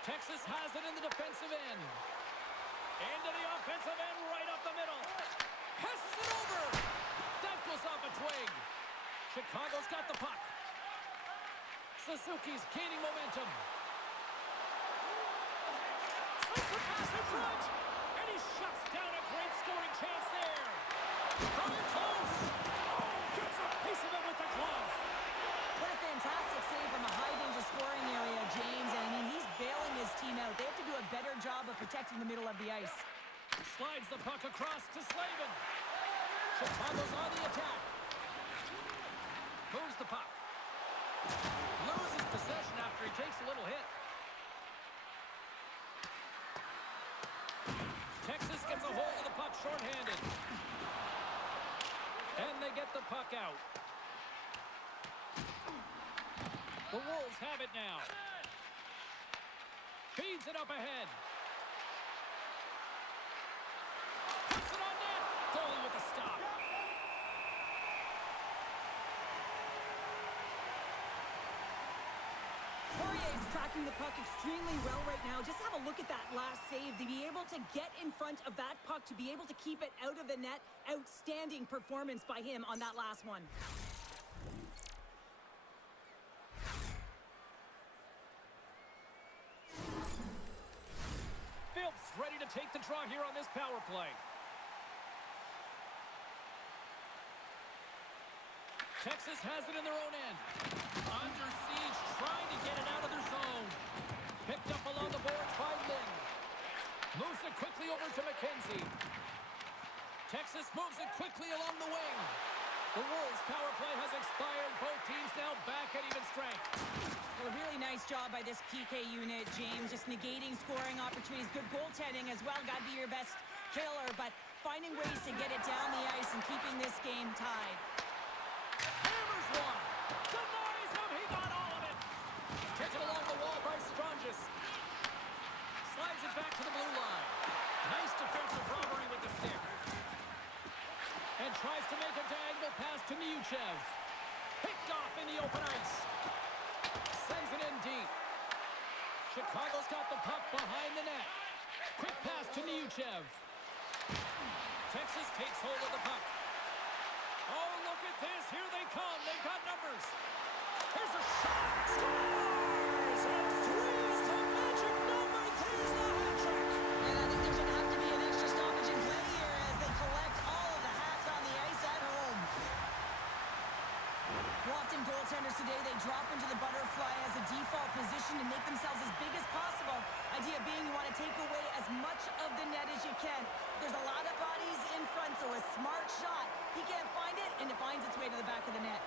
Texas has it in the defensive end. Into the offensive end, right up the middle. Passes it over. That goes off a twig. Chicago's got the puck. Suzuki's gaining momentum. Slips a pass in front. And he shuts down a great scoring chance there. Coming close. Oh, gets a piece of it with the glove. What a fantastic save from a high-danger scoring area, James. And, I mean, he's bailing his team out. They have to do a better job of protecting the middle of the ice. Slides the puck across to Slavin. Chicago's on the attack. Moves the puck. Loses possession after he takes a little hit. Texas gets a hold of the puck shorthanded. And they get the puck out. The Wolves have it now. Feeds it up ahead. Puts it on net. Goalie with the stop. Poirier's tracking the puck extremely well right now. Just have a look at that last save. To be able to get in front of that puck, to be able to keep it out of the net, outstanding performance by him on that last one. Phillips ready to take the draw here on this power play. Texas has it in their own end. Under siege, trying to get it out of their zone. Picked up along the boards by Lynn. Moves it quickly over to McKenzie. Texas moves it quickly along the wing. The Wolves' power play has expired. Both teams now back at even strength. A really nice job by this PK unit, James. Just negating scoring opportunities. Good goaltending as well. Got to be your best killer, but finding ways to get it down the ice and keeping this game tied. Hammers one. Denies him. He got all of it. Taken along the wall by Strongis. Slides it back to the blue line. Nice defensive robbery with the stick. And tries to make a diagonal pass to Nehuchev. Picked off in the open ice. Sends it in deep. Chicago's got the puck behind the net. Quick pass to Nehuchev. Texas takes hold of the puck. Oh, look at this. Here they come. They've got numbers. Here's a shot. Scores! And three's the magic number. There's the hat trick. And I think there's going to have to be an extra stoppage in play here as they collect all of the hats on the ice at home. Often goaltenders today, they drop into the butterfly as a default position to make themselves as big as possible. Idea being you want to take away as much of the net as you can. There's a lot of bodies in front, so a smart shot. He can't find it, and it finds its way to the back of the net.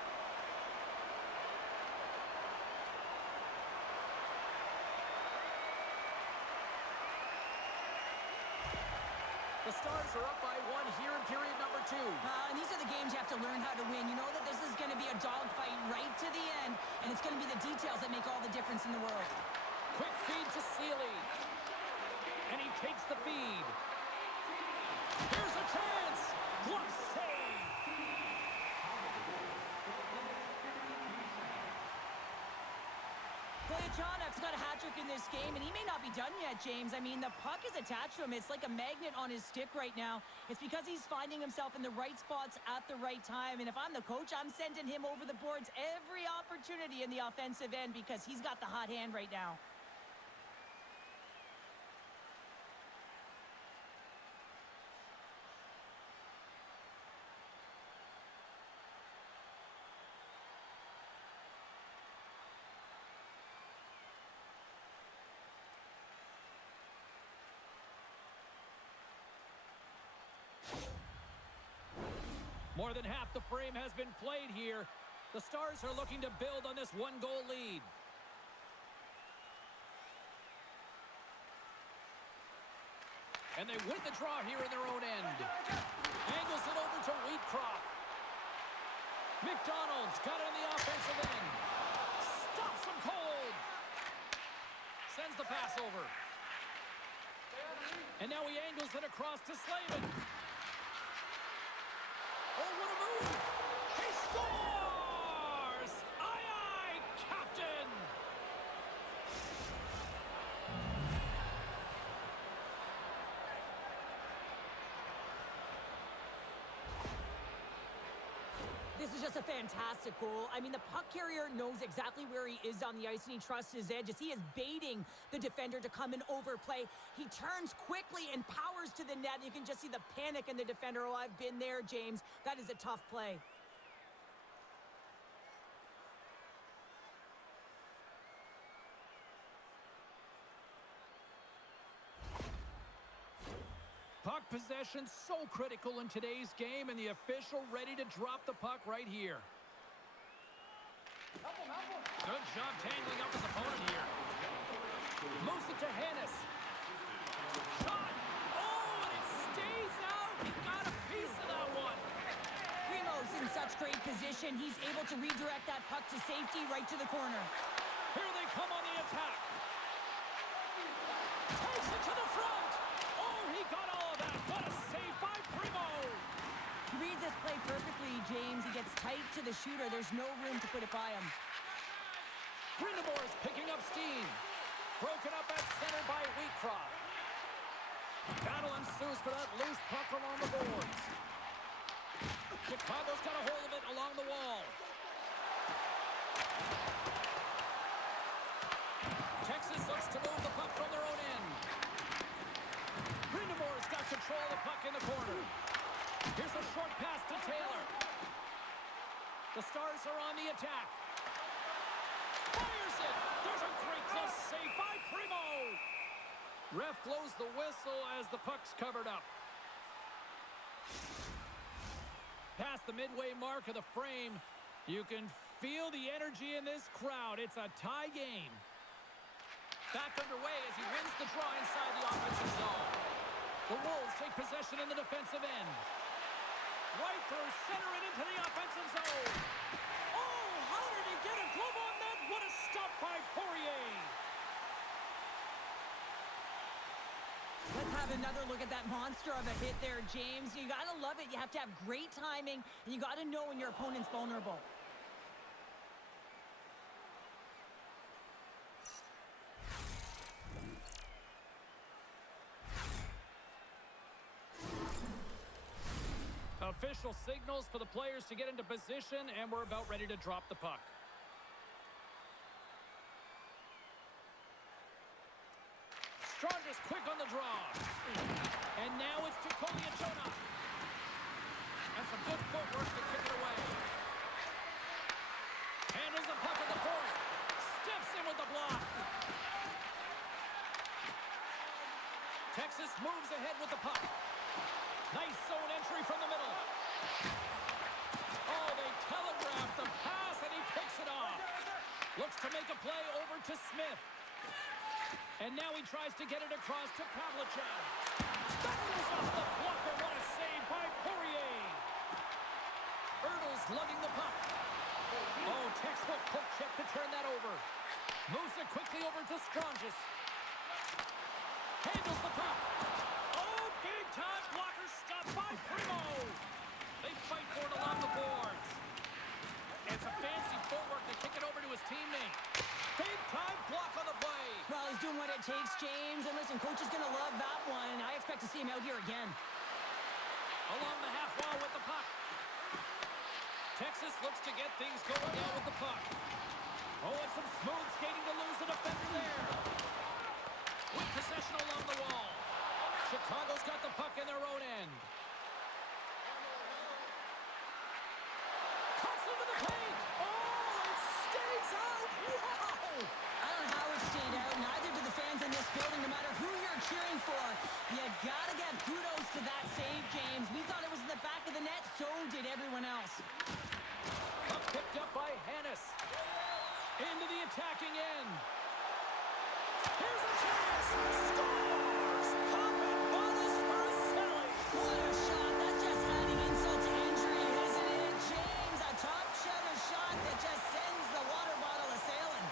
The Stars are up by one here in period number 2. And these are the games you have to learn how to win. You know that this is going to be a dogfight right to the end, and it's going to be the details that make all the difference in the world. Quick feed to Sealy. And he takes the feed. Here's a chance. Glove save. Kolyachonok's got a hat trick in this game, and he may not be done yet, James. I mean, the puck is attached to him. It's like a magnet on his stick right now. It's because he's finding himself in the right spots at the right time. And if I'm the coach, I'm sending him over the boards every opportunity in the offensive end because he's got the hot hand right now. More than half the frame has been played here. The Stars are looking to build on this one-goal lead. And they win the draw here in their own end. Angles it over to Wheatcroft. McDonald's got it on the offensive end. Stops him cold. Sends the pass over. And now he angles it across to Slavin. Oh, what a move! He scores! Aye, aye, Captain! This is just a fantastic goal. I mean, the puck carrier knows exactly where he is on the ice, and he trusts his edge as he is baiting the defender to come and overplay. He turns quickly and powers to the net. You can just see the panic in the defender. Oh, I've been there, James. That is a tough play. Puck possession so critical in today's game, and the official ready to drop the puck right here. Good job tangling up his opponent here. Moves it to Hannes. Shot! Oh, and it stays out. He got a piece of that one. Primo's in such great position. He's able to redirect that puck to safety right to the corner. Here they come on the attack. Takes it to the front. Oh, he got all of that. What a save by Primo. He reads this play perfectly, James. He gets tight to the shooter. There's no room to put it by him. Grindemore's picking up steam. Broken up at center by Wheatcroft. Battle ensues for that loose puck along the boards. Chicago's got a hold of it along the wall. Texas looks to move the puck from their own end. Grindemore's got control of the puck in the corner. Here's a short pass to Taylor. The Stars are on the attack. Fires it! There's a great close save by Primo! Ref blows the whistle as the puck's covered up. Past the midway mark of the frame, you can feel the energy in this crowd. It's a tie game. Back underway as he wins the draw inside the offensive zone. The Wolves take possession in the defensive end. Right through center and into the offensive zone. Oh, how did he get a glove on that? What a stop by Poirier. Let's have another look at that monster of a hit there, James. You got to love it. You have to have great timing, and you got to know when your opponent's vulnerable. Official signals for the players to get into position, and we're about ready to drop the puck. Strong is quick on the draw. And now it's to Koliachona. And some good footwork to kick it away. Handles the puck at the point. Steps in with the block. Texas moves ahead with the puck. Nice zone entry from the middle. Oh, they telegraphed the pass, and he picks it off. Looks to make a play over to Smith. And now he tries to get it across to Pavlicek. That goes off the blocker. What a save by Poirier. Ertl's lugging the puck. Oh, textbook poke check to turn that over. Moves it quickly over to Strongis. Handles the puck. Oh, big time blocker stop by Primo. They fight for it along the boards. It's a fancy footwork to kick it over to his teammate. Big time block on the play. Well, he's doing what it takes, James. And listen, coach is going to love that one. I expect to see him out here again. Along the half wall with the puck. Texas looks to get things going now with the puck. Oh, and some smooth skating to lose the defender there. With possession along the wall. Chicago's got the puck in their own end. Cuts into the paint. Oh, it stays out. Wow. I don't know how it stayed out. Neither do the fans in this building, no matter who you're cheering for. You got to give kudos to that save, James. We thought it was in the back of the net. So did everyone else. Puck picked up by Hannes. Into the attacking end. Here's a chance. Scores! Poppin' bonus for Selly. What a shot. That's just adding insult to injury, isn't it, James? A top shelter shot that just sends the water bottle a-sailing.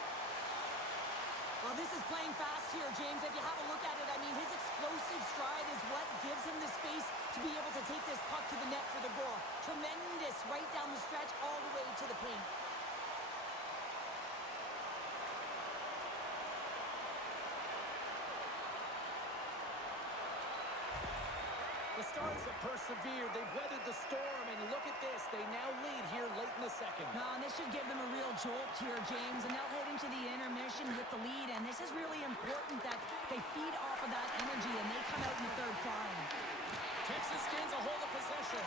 Well, this is playing fast here, James. If you have a look at it, I mean, his explosive persevered. They've weathered the storm, and look at this. They now lead here late in the second. No, and this should give them a real jolt here, James, and they'll head into the intermission with the lead, and this is really important that they feed off of that energy, and they come out in the third flying. Texas gains a hold of possession.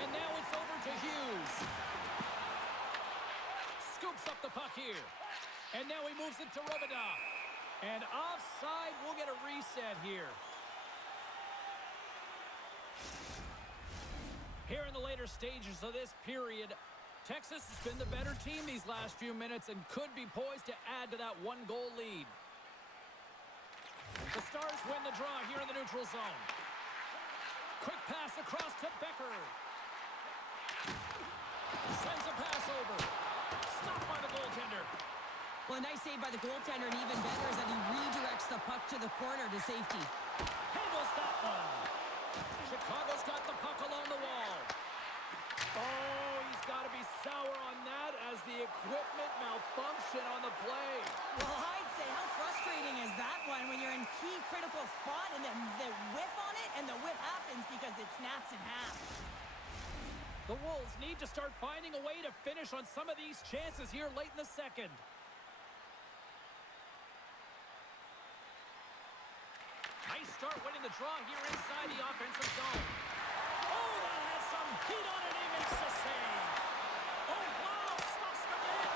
And now it's over to Hughes. Scoops up the puck here. And now he moves it to Robida. And offside, we'll get a reset here. Here in the later stages of this period, Texas has been the better team these last few minutes and could be poised to add to that one-goal lead. The Stars win the draw here in the neutral zone. Quick pass across to Becker. Sends a pass over. Stopped by the goaltender. Well, a nice save by the goaltender, and even better is that he redirects the puck to the corner to safety. Handles that one. Chicago's got the puck along the wall. Oh, he's got to be sour on that as the equipment malfunction on the play. Well, I'd say how frustrating is that one when you're in key critical spot and then the whiff on it, and the whiff happens because it snaps in half. The Wolves need to start finding a way to finish on some of these chances here late in the second. Nice start winning the draw here inside the offensive zone. Oh, that has some heat on it. He makes the save. Oh, wow, stuffs them in.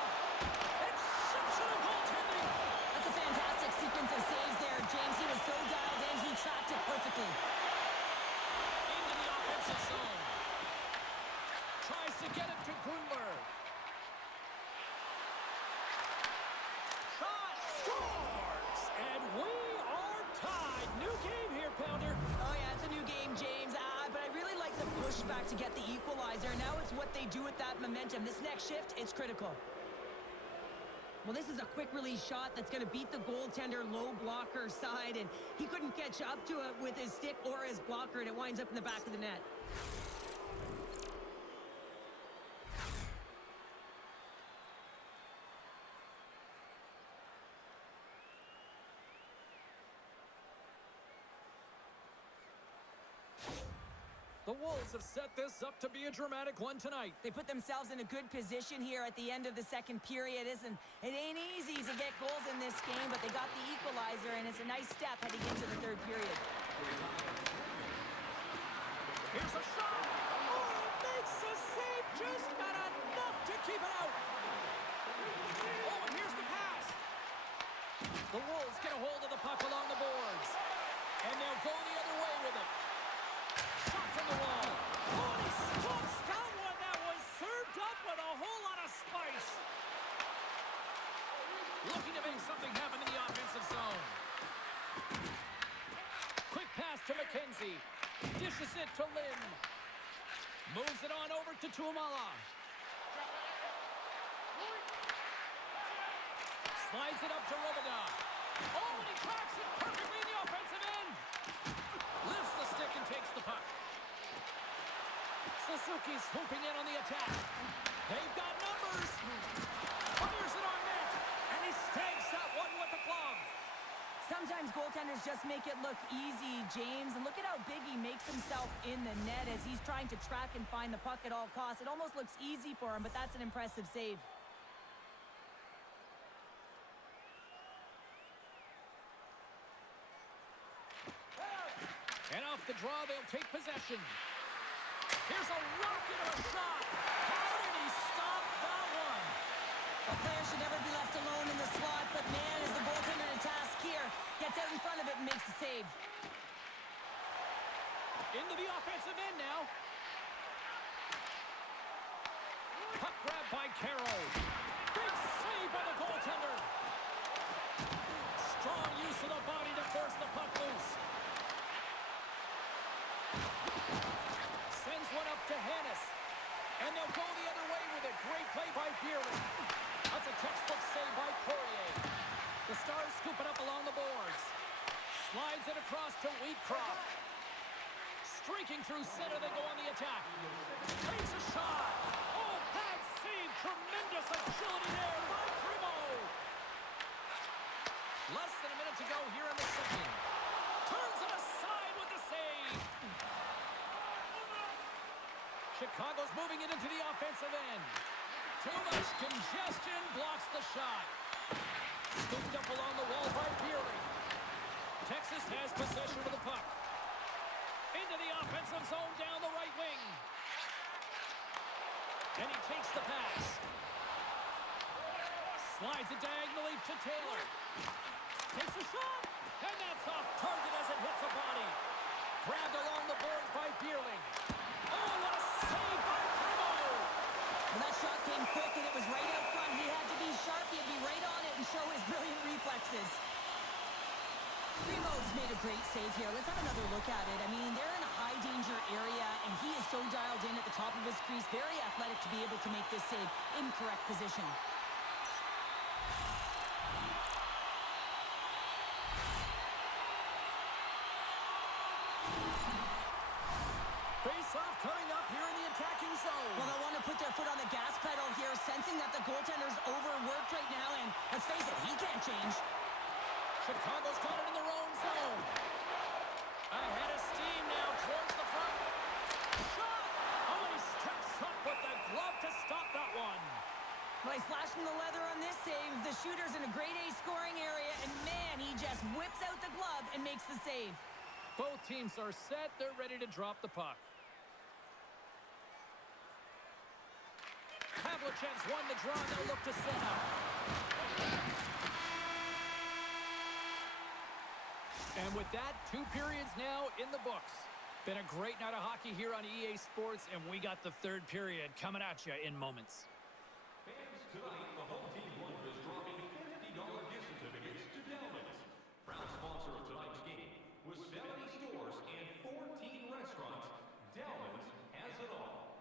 Exceptional goaltending. That's a fantastic sequence of saves there, James. He was so dialed in, he tracked it perfectly. Into the offensive zone. Tries to get it to Gunler. Shot scores! And we are tied. New game here, Pounder. Oh, yeah, it's a new game, James. But I really like the pushback to get the equalizer. Now it's what they do with that momentum. This next shift, it's critical. Well, this is a quick release shot that's going to beat the goaltender low blocker side, and he couldn't catch up to it with his stick or his blocker, and it winds up in the back of the net. The Wolves have set this up to be a dramatic one tonight. They put themselves in a good position here at the end of the second period. It ain't easy to get goals in this game, but they got the equalizer, and it's a nice step heading into the third period. Here's a shot. Oh, it makes the save. Just not enough to keep it out. Oh, and here's the pass. The Wolves get a hold of the puck along the boards. And they'll go the other way with it. Shot from the wall. Oh, and he stops that one. That was served up with a whole lot of spice. Looking to make something happen in the offensive zone. Quick pass to McKenzie. Dishes it to Lynn. Moves it on over to Tuamala. Slides it up to Robida. Oh, and he cracks it perfectly in the offensive end. Lifts the stick and takes the puck. Suzuki swooping in on the attack. They've got numbers. Fires it on net. And he stakes that one with the glove. Sometimes goaltenders just make it look easy, James. And look at how big he makes himself in the net as he's trying to track and find the puck at all costs. It almost looks easy for him, but that's an impressive save. And off the draw, they'll take possession. Here's a rocket of a shot. How did he stop that one? A player should never be left alone in the slot, but man, is the goaltender to task here. Gets out in front of it and makes the save. Into the offensive end now. Puck grab by Carroll. Big save by the goaltender. Strong use of the body to force the puck loose. Sends one up to Hannes. And they'll go the other way with it. Great play by Bierling. That's a textbook save by Poirier. The Stars scoop it up along the boards. Slides it across to Wheatcroft. Streaking through center, they go on the attack. Takes a shot. Oh, bad save. Tremendous agility there by Primo. Less than a minute to go here in the second. Turns it aside with the save. moving it into the offensive end. Too much congestion blocks the shot. Scooped up along the wall by Pearling. Texas has possession of the puck. Into the offensive zone down the right wing. And he takes the pass. Slides it diagonally to Taylor. Takes a shot. And that's off target as it hits a body. Grabbed along the boards by Pearling. Oh, what a save by Primo! Well, that shot came quick, and it was right out front. He had to be sharp. He had to be right on it and show his brilliant reflexes. Primo's made a great save here. Let's have another look at it. I mean, they're in a high-danger area, and he is so dialed in at the top of his crease. Very athletic to be able to make this save in correct position. Face-off coming up here in the attacking zone. Well, they'll want to put their foot on the gas pedal here, sensing that the goaltender's overworked right now, and let's face it, he can't change. Chicago's got it in their own zone. Ahead of steam now towards the front. Shot! Oh, he steps up with the glove to stop that one. Well, he's flashing the leather on this save. The shooter's in a grade A scoring area, and man, he just whips out the glove and makes the save. Both teams are set. They're ready to drop the puck. Havlicek's won the draw. They'll look to set up. And with that, 2 periods now in the books. Been a great night of hockey here on EA Sports, and we got the 3rd period coming at you in moments. Fans, tonight, the home team winner is dropping $50 gift certificates to Delmans. Proud sponsor of tonight's game. With 70 stores and 14 restaurants, Delmans has it all.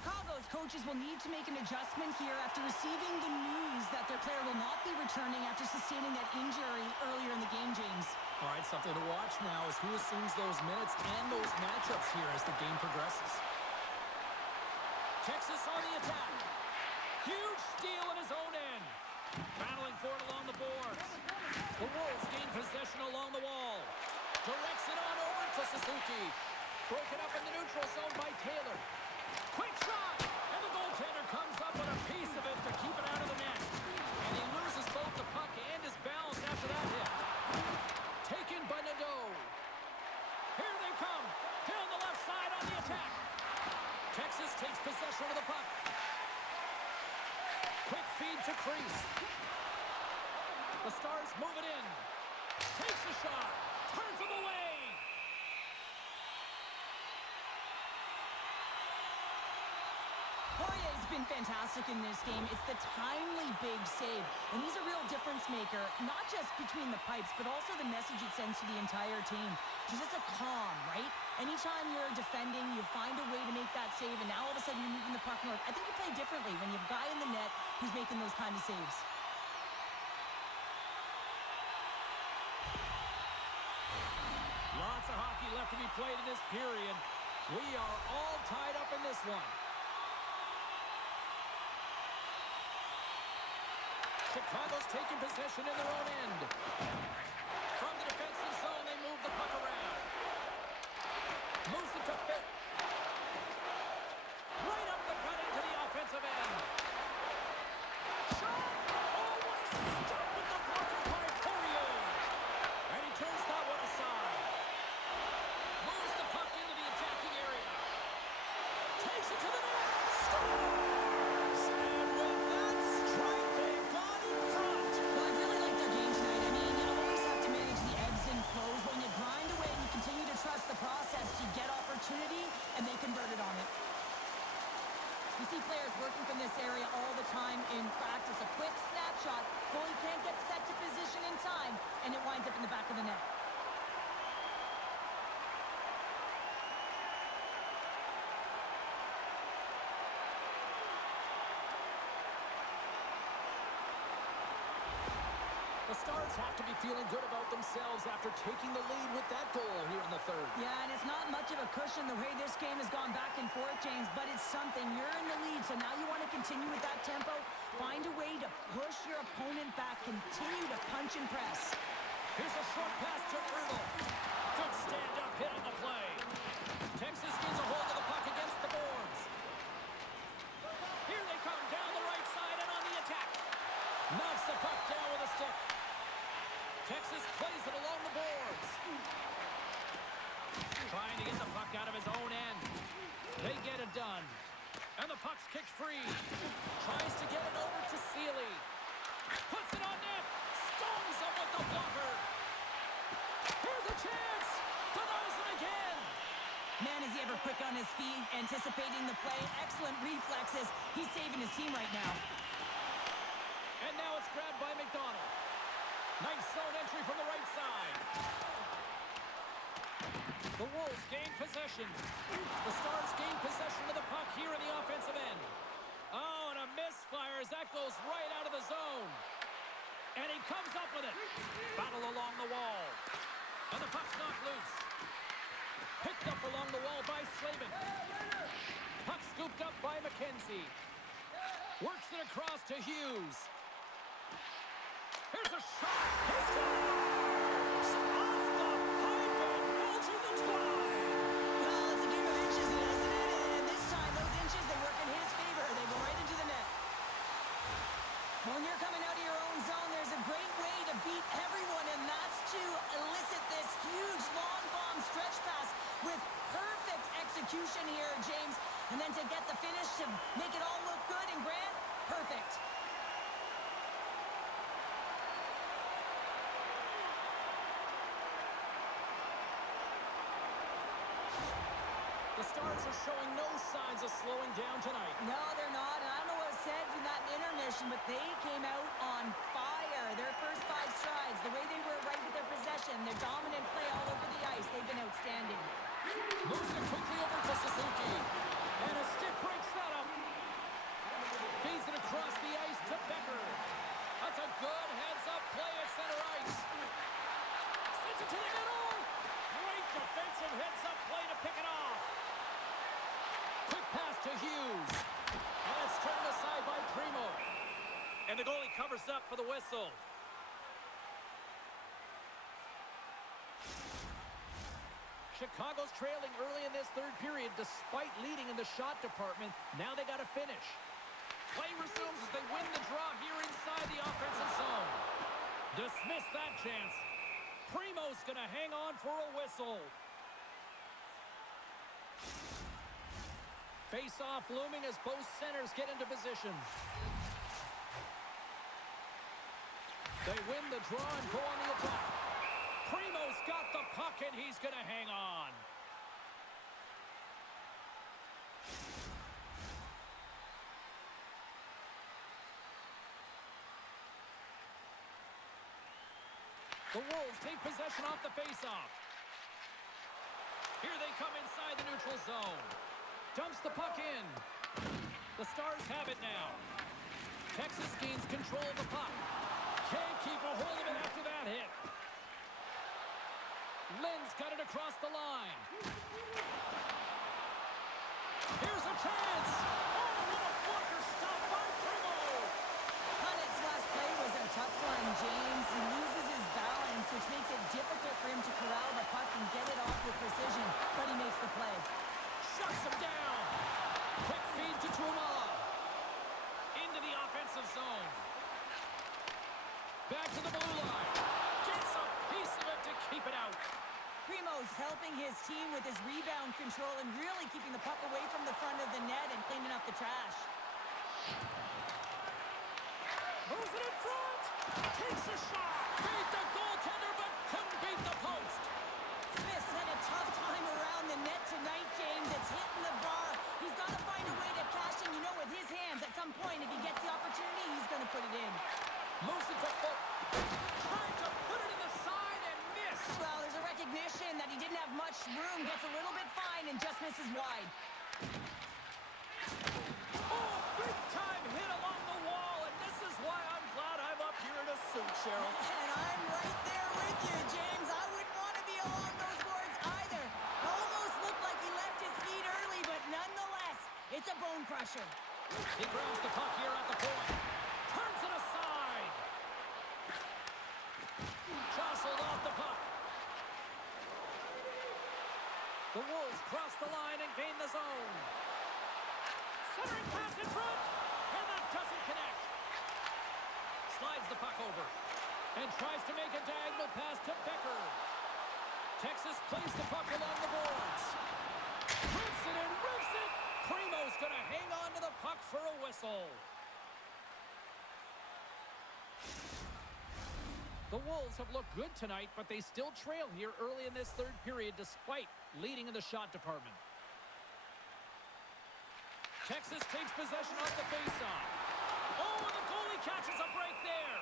Chicago's coaches will need to make an adjustment here after receiving the news that their player will not be returning after sustaining that injury earlier in the game, James. All right, something to watch now is who assumes those minutes and those matchups here as the game progresses. Texas on the attack. Huge steal in his own end. Battling for it along the boards. The Wolves gain possession along the wall. Directs it on over to Suzuki. Broken up in the neutral zone by Taylor. Quick shot! And the goaltender comes up with a piece of it to keep it out of the net. And he loses both the puck and his balance after that hit. Taken by Nadeau. Here they come. Down the left side on the attack. Texas takes possession of the puck. Quick feed to Crease. The Stars move it in. Takes a shot. Turns him away. Poirier's been fantastic in this game. It's the timely big save. And he's a real difference maker, not just between the pipes, but also the message it sends to the entire team. Just a calm, right? Anytime you're defending, you find a way to make that save, and now all of a sudden you're moving the puck north. I think you play differently when you have a guy in the net who's making those kind of saves. Lots of hockey left to be played in this period. We are all tied up in this one. Chicago's taking possession in their own end. From the defensive zone, they move the puck around. Moves it to Pitt. Right up the gut into the offensive end. Shot! Oh, what a stop with the blocker by Poirier. And he turns that one aside. Moves the puck into the attacking area. Takes it to the net. Scores! And with that strike, they've got in front. Well, I really like their game tonight. I mean, you always have to manage the ebbs and flows. When you grind away and you continue to trust the process, you get opportunity, and they converted on it. You see players working from this area all the time in practice. A quick snapshot, goalie can't get set to position in time, and it winds up in the back of the net. The Stars have to be feeling good about themselves after taking the lead with that goal here in the third. Yeah, and it's not much of a cushion the way this game has gone back and forth, James, but it's something. You're in the lead, so now you want to continue with that tempo. Find a way to push your opponent back. Continue to punch and press. Here's a short pass to Erdl. Good stand-up hit on the play. Texas gets a hold of the puck against the boards. Here they come down the right side and on the attack. Knocks the puck down with a stick. Texas plays it along the boards. Trying to get the puck out of his own end. They get it done. And the puck's kicked free. Tries to get it over to Seeley. Puts it on net. Stones him with the blocker. Here's a chance. Denies it again. Man, is he ever quick on his feet, anticipating the play. Excellent reflexes. He's saving his team right now. And now it's grabbed by McDonald. Nice zone entry from the right side. The Wolves gain possession. The Stars gain possession of the puck here in the offensive end. Oh, and a misfire as that goes right out of the zone. And he comes up with it. Battle along the wall. And the puck's knocked loose. Picked up along the wall by Slavin. Puck scooped up by McKenzie. Works it across to Hughes. Here's a shot. He scores! Off the pipe and bulging the twine. Well, it's a game of inches, isn't it? And this time, those inches, they work in his favor. They go right into the net. When you're coming out of your own zone, there's a great way to beat everyone, and that's to elicit this huge long bomb stretch pass with perfect execution here, James. And then to get the finish to make it all look good and grand, perfect. The Stars are showing no signs of slowing down tonight. No, they're not. And I don't know what was said in that intermission, but they came out on fire. Their first 5 strides, the way they were right with their possession, their dominant play all over the ice, they've been outstanding. Moves it quickly over to Suzuki. And a stick breaks that up for the whistle. Chicago's trailing early in this third period despite leading in the shot department. Now they got to finish. Play resumes as they win the draw here inside the offensive zone. Dismiss that chance. Primo's going to hang on for a whistle. Face-off looming as both centers get into position. They win the draw and go on the attack. Primo's got the puck, and he's going to hang on. The Wolves take possession off the face-off. Here they come inside the neutral zone. Dumps the puck in. The Stars have it now. Texas gains control of the puck. Can't keep a hold of it after that hit. Lynn's got it across the line. Here's a chance. Oh, what a blocker stop by Primo. Hunnet's last play was a tough one, James. He loses his balance, which makes it difficult for him to corral the puck and get it off with precision, but he makes the play. Shuts him down. Quick feed to Trumala. Into the offensive zone. Back to the blue line. Gets a piece of it to keep it out. Primo's helping his team with his rebound control and really keeping the puck away from the front of the net and cleaning up the trash. Moves it in front. Takes a shot. Beat the goaltender, but couldn't beat the post. Smith's had a tough time around the net tonight, James. It's hitting the bar. He's got to find a way to cash in, with his hands. At some point, if he gets the opportunity, he's going to put it in. Moves it to full. Trying to put it in the side and miss. Well, there's a recognition that he didn't have much room. Gets a little bit fine and just misses wide. Oh, big time hit along the wall, and this is why I'm glad I'm up here in a suit, Cheryl. And I'm right there with you, James. I wouldn't want to be along those boards either. Almost looked like he left his feet early, but nonetheless, it's a bone crusher. He grabs the puck here at the point. Turns it aside. Jostled off the puck. The Wolves cross the line and gain the zone. Centering pass in front, and that doesn't connect. Slides the puck over and tries to make a diagonal pass to Becker. Texas plays the puck along the boards. Rips it and rips it. Primo's going to hang on to the puck for a whistle. The Wolves have looked good tonight, but they still trail here early in this third period despite leading in the shot department. Texas takes possession off the faceoff. Oh, and the goalie catches a break there.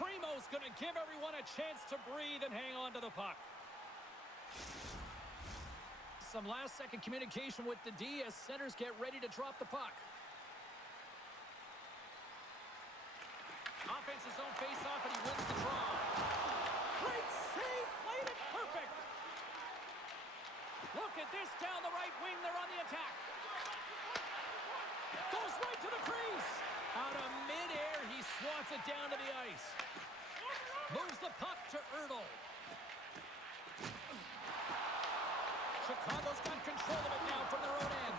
Primo's going to give everyone a chance to breathe and hang on to the puck. Some last-second communication with the D as centers get ready to drop the puck. Offensive zone face-off, and he wins the draw. Great save! Played it perfect! Look at this down the right wing. They're on the attack. Goes right to the crease. Out of midair, he swats it down to the ice. Moves the puck to Ertl. Chicago's got control of it now from their own end.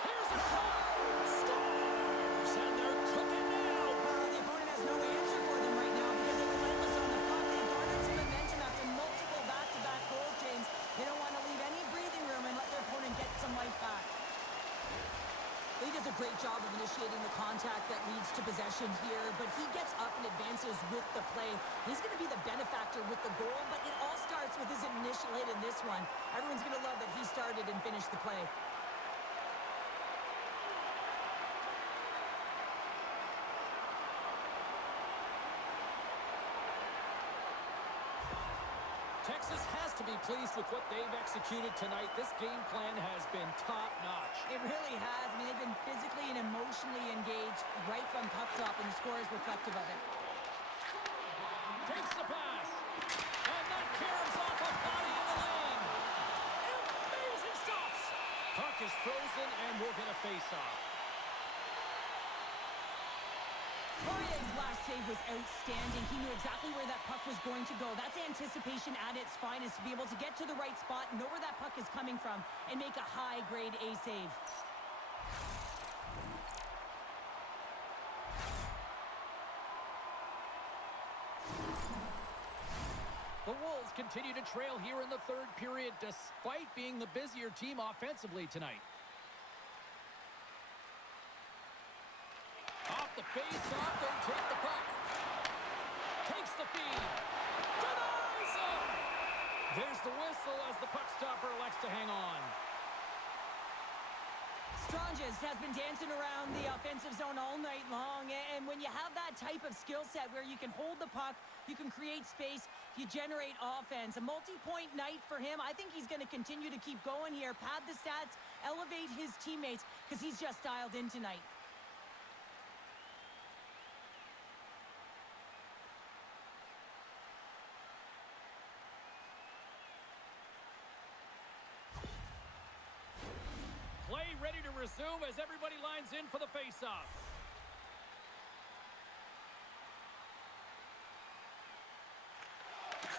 Here's a shot. Stars, and they're cooking now. The opponent has no answer for them right now because they're relentless on the puck. They garnered some momentum after multiple back-to-back goals, James. They don't want to leave any breathing room and let their opponent get some life back. He does a great job of initiating the contact that leads to possession here, but he gets up and advances with the play. He's going to be the benefactor with the goal, but it all starts with his initial hit in this one. Everyone's going to love that he started and finished the play. Texas has to be pleased with what they've executed tonight. This game plan has been top-notch. It really has. I mean, they've been physically and emotionally engaged right from puck drop, and the score is reflective of it. Takes the pass. And that caroms off a body in the lane. Amazing stops. Puck is frozen, and we'll get a face-off. Poirier's last save was outstanding. He knew exactly where that puck was going to go. That's anticipation at its finest, to be able to get to the right spot, know where that puck is coming from, and make a high-grade A save. The Wolves continue to trail here in the third period, despite being the busier team offensively tonight. Off the face-off, they take the puck. Takes the feed. Denies him! There's the whistle as the puck stopper elects to hang on. Stranges has been dancing around the offensive zone all night long, and when you have that type of skill set where you can hold the puck, you can create space, you generate offense. A multi-point night for him. I think he's going to continue to keep going here, pad the stats, elevate his teammates, because he's just dialed in tonight. Play ready to resume as everybody lines in for the face-off.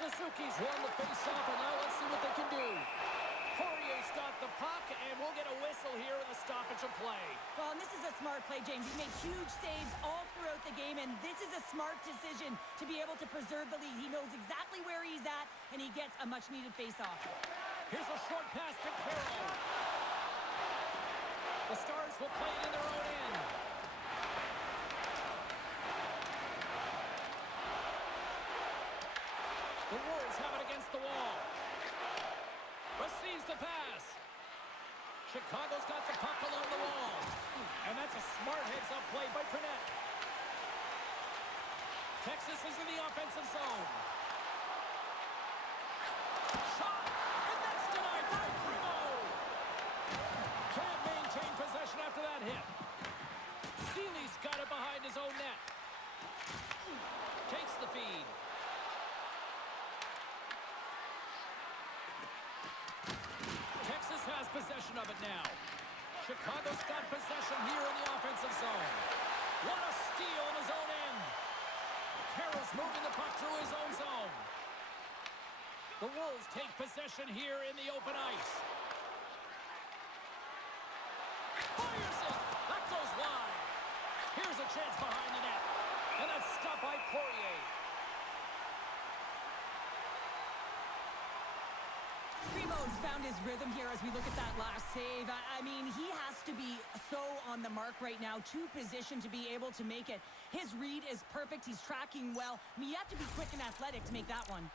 Suzuki's won the face-off, and now let's see what they can do. Poirier's got the puck, and we'll get a whistle here in the stoppage of play. Well, and this is a smart play, James. He's made huge saves all throughout the game, and this is a smart decision to be able to preserve the lead. He knows exactly where he's at, and he gets a much-needed face-off. Here's a short pass to Carroll. The Stars will play it in their own end. The Wolves have it against the wall. Receives the pass. Chicago's got the puck along the wall. And that's a smart heads-up play by Burnett. Texas is in the offensive zone. Shot! And that's denied by Primo! Can't maintain possession after that hit. Seeley's got it behind his own net. Takes the feed. Texas has possession of it now. Chicago's got possession here in the offensive zone. What a steal in his own end. Carroll's moving the puck through his own zone. The Wolves take possession here in the open ice. Fires it! That goes wide. Here's a chance behind the net. And that's stopped by Poirier. Primo's found his rhythm here as we look at that last save. I mean, he has to be so on the mark right now, to position to be able to make it. His read is perfect. He's tracking well. I mean, you have to be quick and athletic to make that one.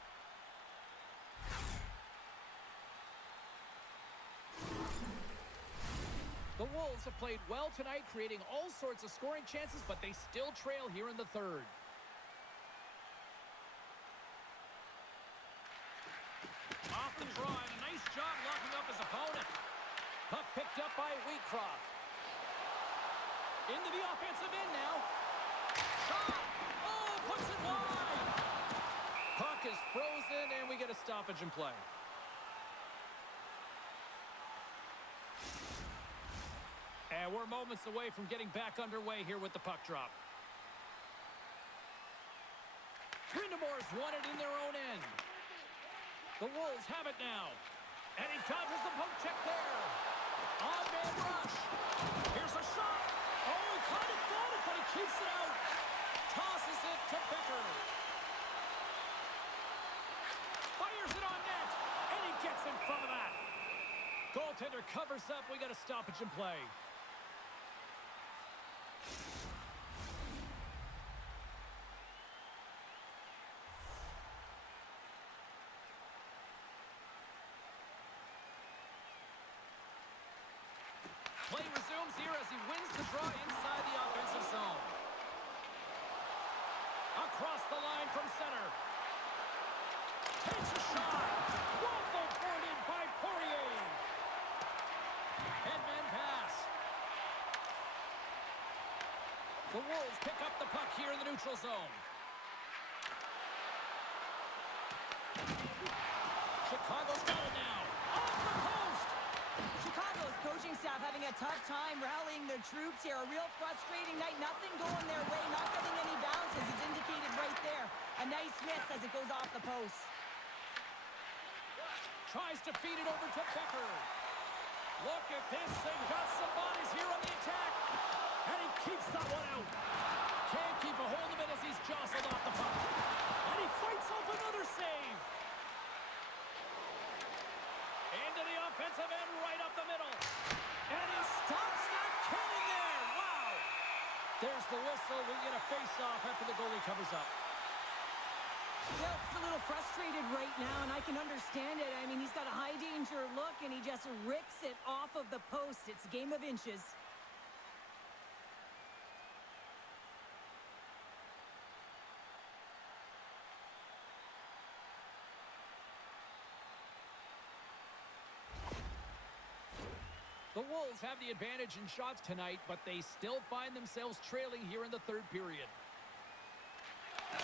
The Wolves have played well tonight, creating all sorts of scoring chances, but they still trail here in the third. Off the draw, and a nice job locking up his opponent. Puck picked up by Wheatcroft. Into the offensive end now. Shot! Oh, puts it wide! Puck is frozen, and we get a stoppage in play. And we're moments away from getting back underway here with the puck drop. Grindemore's won it in their own end. The Wolves have it now. And he dodges the poke check there. On-man rush. Here's a shot. Oh, he kind of fought it, but he keeps it out. Tosses it to Becker. Fires it on net. And he gets in front of that. Goaltender covers up. We got a stoppage in play. Play resumes here as he wins the draw inside the offensive zone. Across the line from center. Takes a shot. Waffle boarded by Poirier. Headman pass. The Wolves pick up the puck here in the neutral zone. Chicago's got it now. Off the post. Chicago's coaching staff having a tough time rallying the troops here. A real frustrating night. Nothing going their way. Not getting any bounces. It's indicated right there. A nice miss as it goes off the post. Tries to feed it over to Becker. Look at this. They've got some bodies here on the attack. And he keeps that one out. Can't keep a hold of it as he's jostled off the puck. And he fights off another save. Into the offensive end, right up the middle. And he stops that cannon there. Wow. There's the whistle. We get a face-off after the goalie covers up. Well, it's a little frustrated right now, and I can understand it. I mean, he's got a high-danger look, and he just rips it off of the post. It's a game of inches. The Wolves have the advantage in shots tonight, but they still find themselves trailing here in the third period.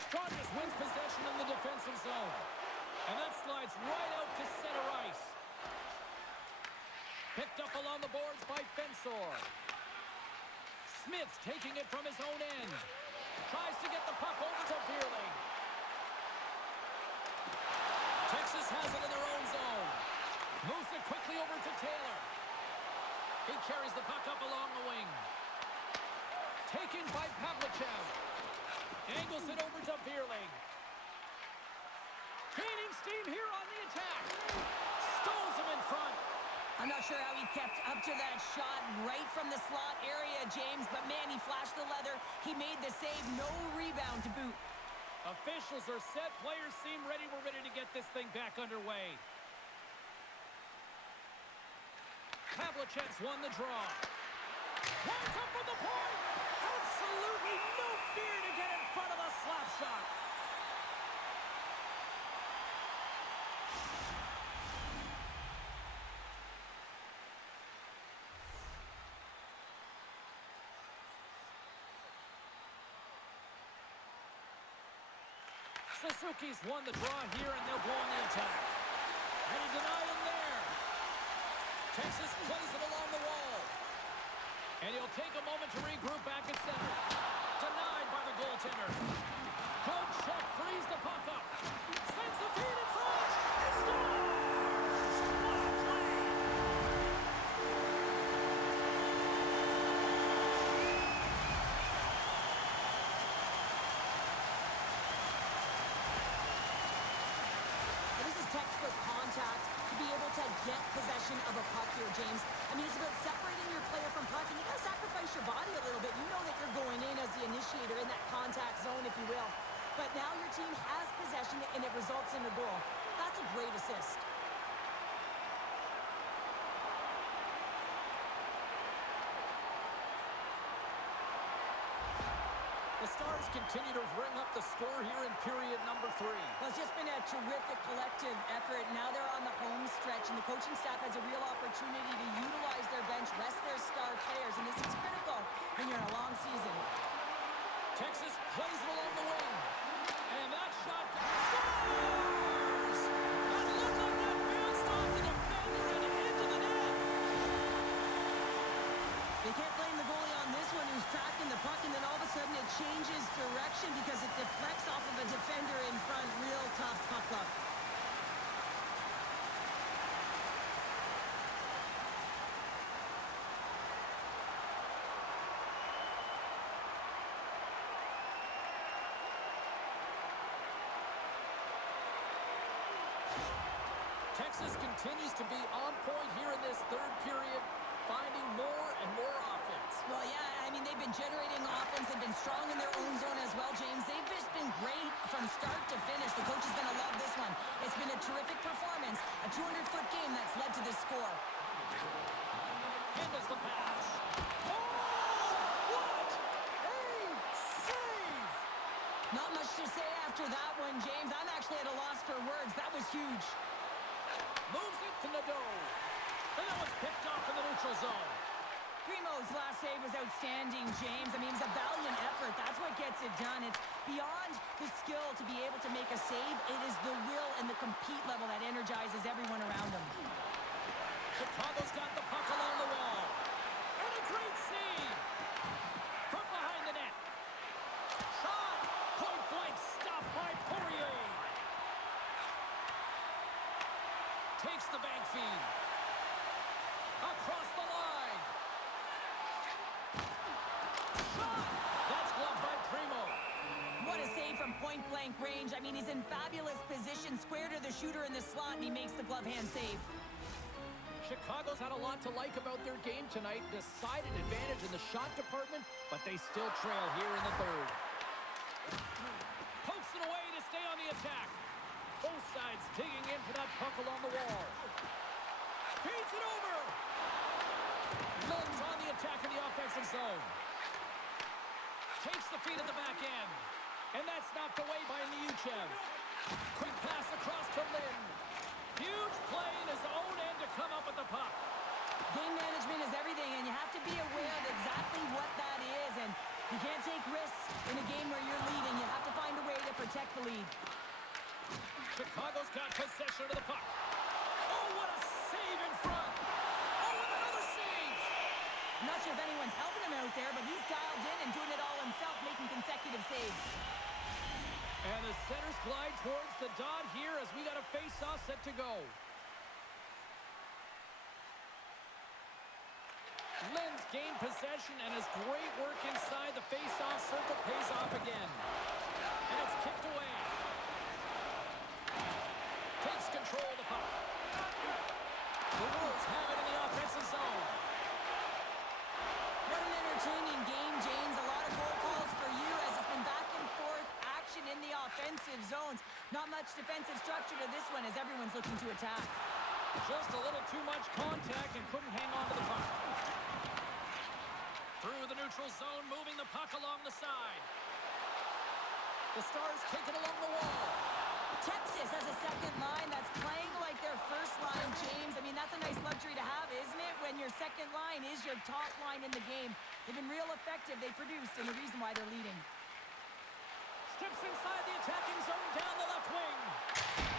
Strongest wins possession in the defensive zone. And that slides right out to center ice. Picked up along the boards by Fensor. Smith's taking it from his own end. Tries to get the puck over to Beerling. Texas has it in their own zone. Moves it quickly over to Taylor. He carries the puck up along the wing. Taken by Pavlichev. Angles it over to Beerling. Gaining steam here on the attack. Stones him in front. I'm not sure how he kept up to that shot right from the slot area, James, but man, he flashed the leather. He made the save. No rebound to boot. Officials are set. Players seem ready. We're ready to get this thing back underway. Pavlichev's won the draw. Winds up from the point. Absolutely no fear to get in front of the slap shot. Suzuki's won the draw here, and they'll go on the attack. And he denied him there. Texas plays it along the wall. And he'll take a moment to regroup back at center. Denied by the goaltender. Coach Check frees the puck up. Sends the feed in front. He scores! What a play! This is textbook contact to be able to get possession of a puck here, James. I mean, it's about separating your player from puck, and you got to sacrifice your body a little bit. You know that you're going in as the initiator in that contact zone, if you will. But now your team has possession, and it results in a goal. That's a great assist. The Stars continue to ring up the score here in period number 3. Well, it's just been a terrific collective effort. Now they're on the home stretch, and the coaching staff has a real opportunity to utilize their bench, rest their star players, and this is critical when you're in a long season. Texas plays it along the wing. And that shot scores! That looked like that bounced off the defender and into the net. They can't blame the goalie on this one who's tracking the puck, and then all of a sudden it changes direction because it deflects off of a defender in front. Real tough puck luck. Texas continues to be on point here in this third period, finding more and more offense. Well, yeah, I mean, they've been generating offense. They've been strong in their own zone as well, James. They've just been great from start to finish. The coach is going to love this one. It's been a terrific performance, a 200-foot game that's led to this score. Handles the pass. Oh, what a save! Not much to say after that one, James. I'm actually at a loss for words. That was huge. Moves it to Nadeau. And that was picked off in the neutral zone. Primo's last save was outstanding, James. I mean, it's a valiant effort. That's what gets it done. It's beyond the skill to be able to make a save. It is the will and the compete level that energizes everyone around him. Chicago's got the puck along the wall. And a great save from behind the net. Shot. Point blank. Stopped by Poirier. Takes the bank feed. Across the line. Shot. That's gloved by Primo. What a save from point-blank range. I mean, he's in fabulous position, square to the shooter in the slot, and he makes the glove hand save. Chicago's had a lot to like about their game tonight. Decided advantage in the shot department, but they still trail here in the third. Pokes it away to stay on the attack. Both sides digging in for that puck along the wall. Feeds it over. Lund's on the attack in the offensive zone. Takes the feed at the back end. And that's knocked away by Liuchev. Quick pass across to Lind. Huge play in his own end to come up with the puck. Game management is everything, and you have to be aware of exactly what that is. And you can't take risks in a game where you're leading. You have to find a way to protect the lead. Chicago's got possession of the puck. Oh, what a save in front. Oh, and another save. I'm not sure if anyone's helping him out there, but he's dialed in and doing it all himself, making consecutive saves. And the centers glide towards the dot here as we got a face-off set to go. Lind's gained possession and his great work inside the face-off circle pays off again. And it's kicked away. Takes control of the puck. The Wolves have it in the offensive zone. What an entertaining game, James. A lot of goal calls for you as it's been back and forth action in the offensive zones. Not much defensive structure to this one as everyone's looking to attack. Just a little too much contact and couldn't hang on to the puck. Through the neutral zone, moving the puck along the side. The Stars take it along the wall. Texas has a second line that's playing like their first line, James. I mean, that's a nice luxury to have, isn't it? When your second line is your top line in the game. They've been real effective. They produced, and the reason why they're leading. Steps inside the attacking zone down the left wing.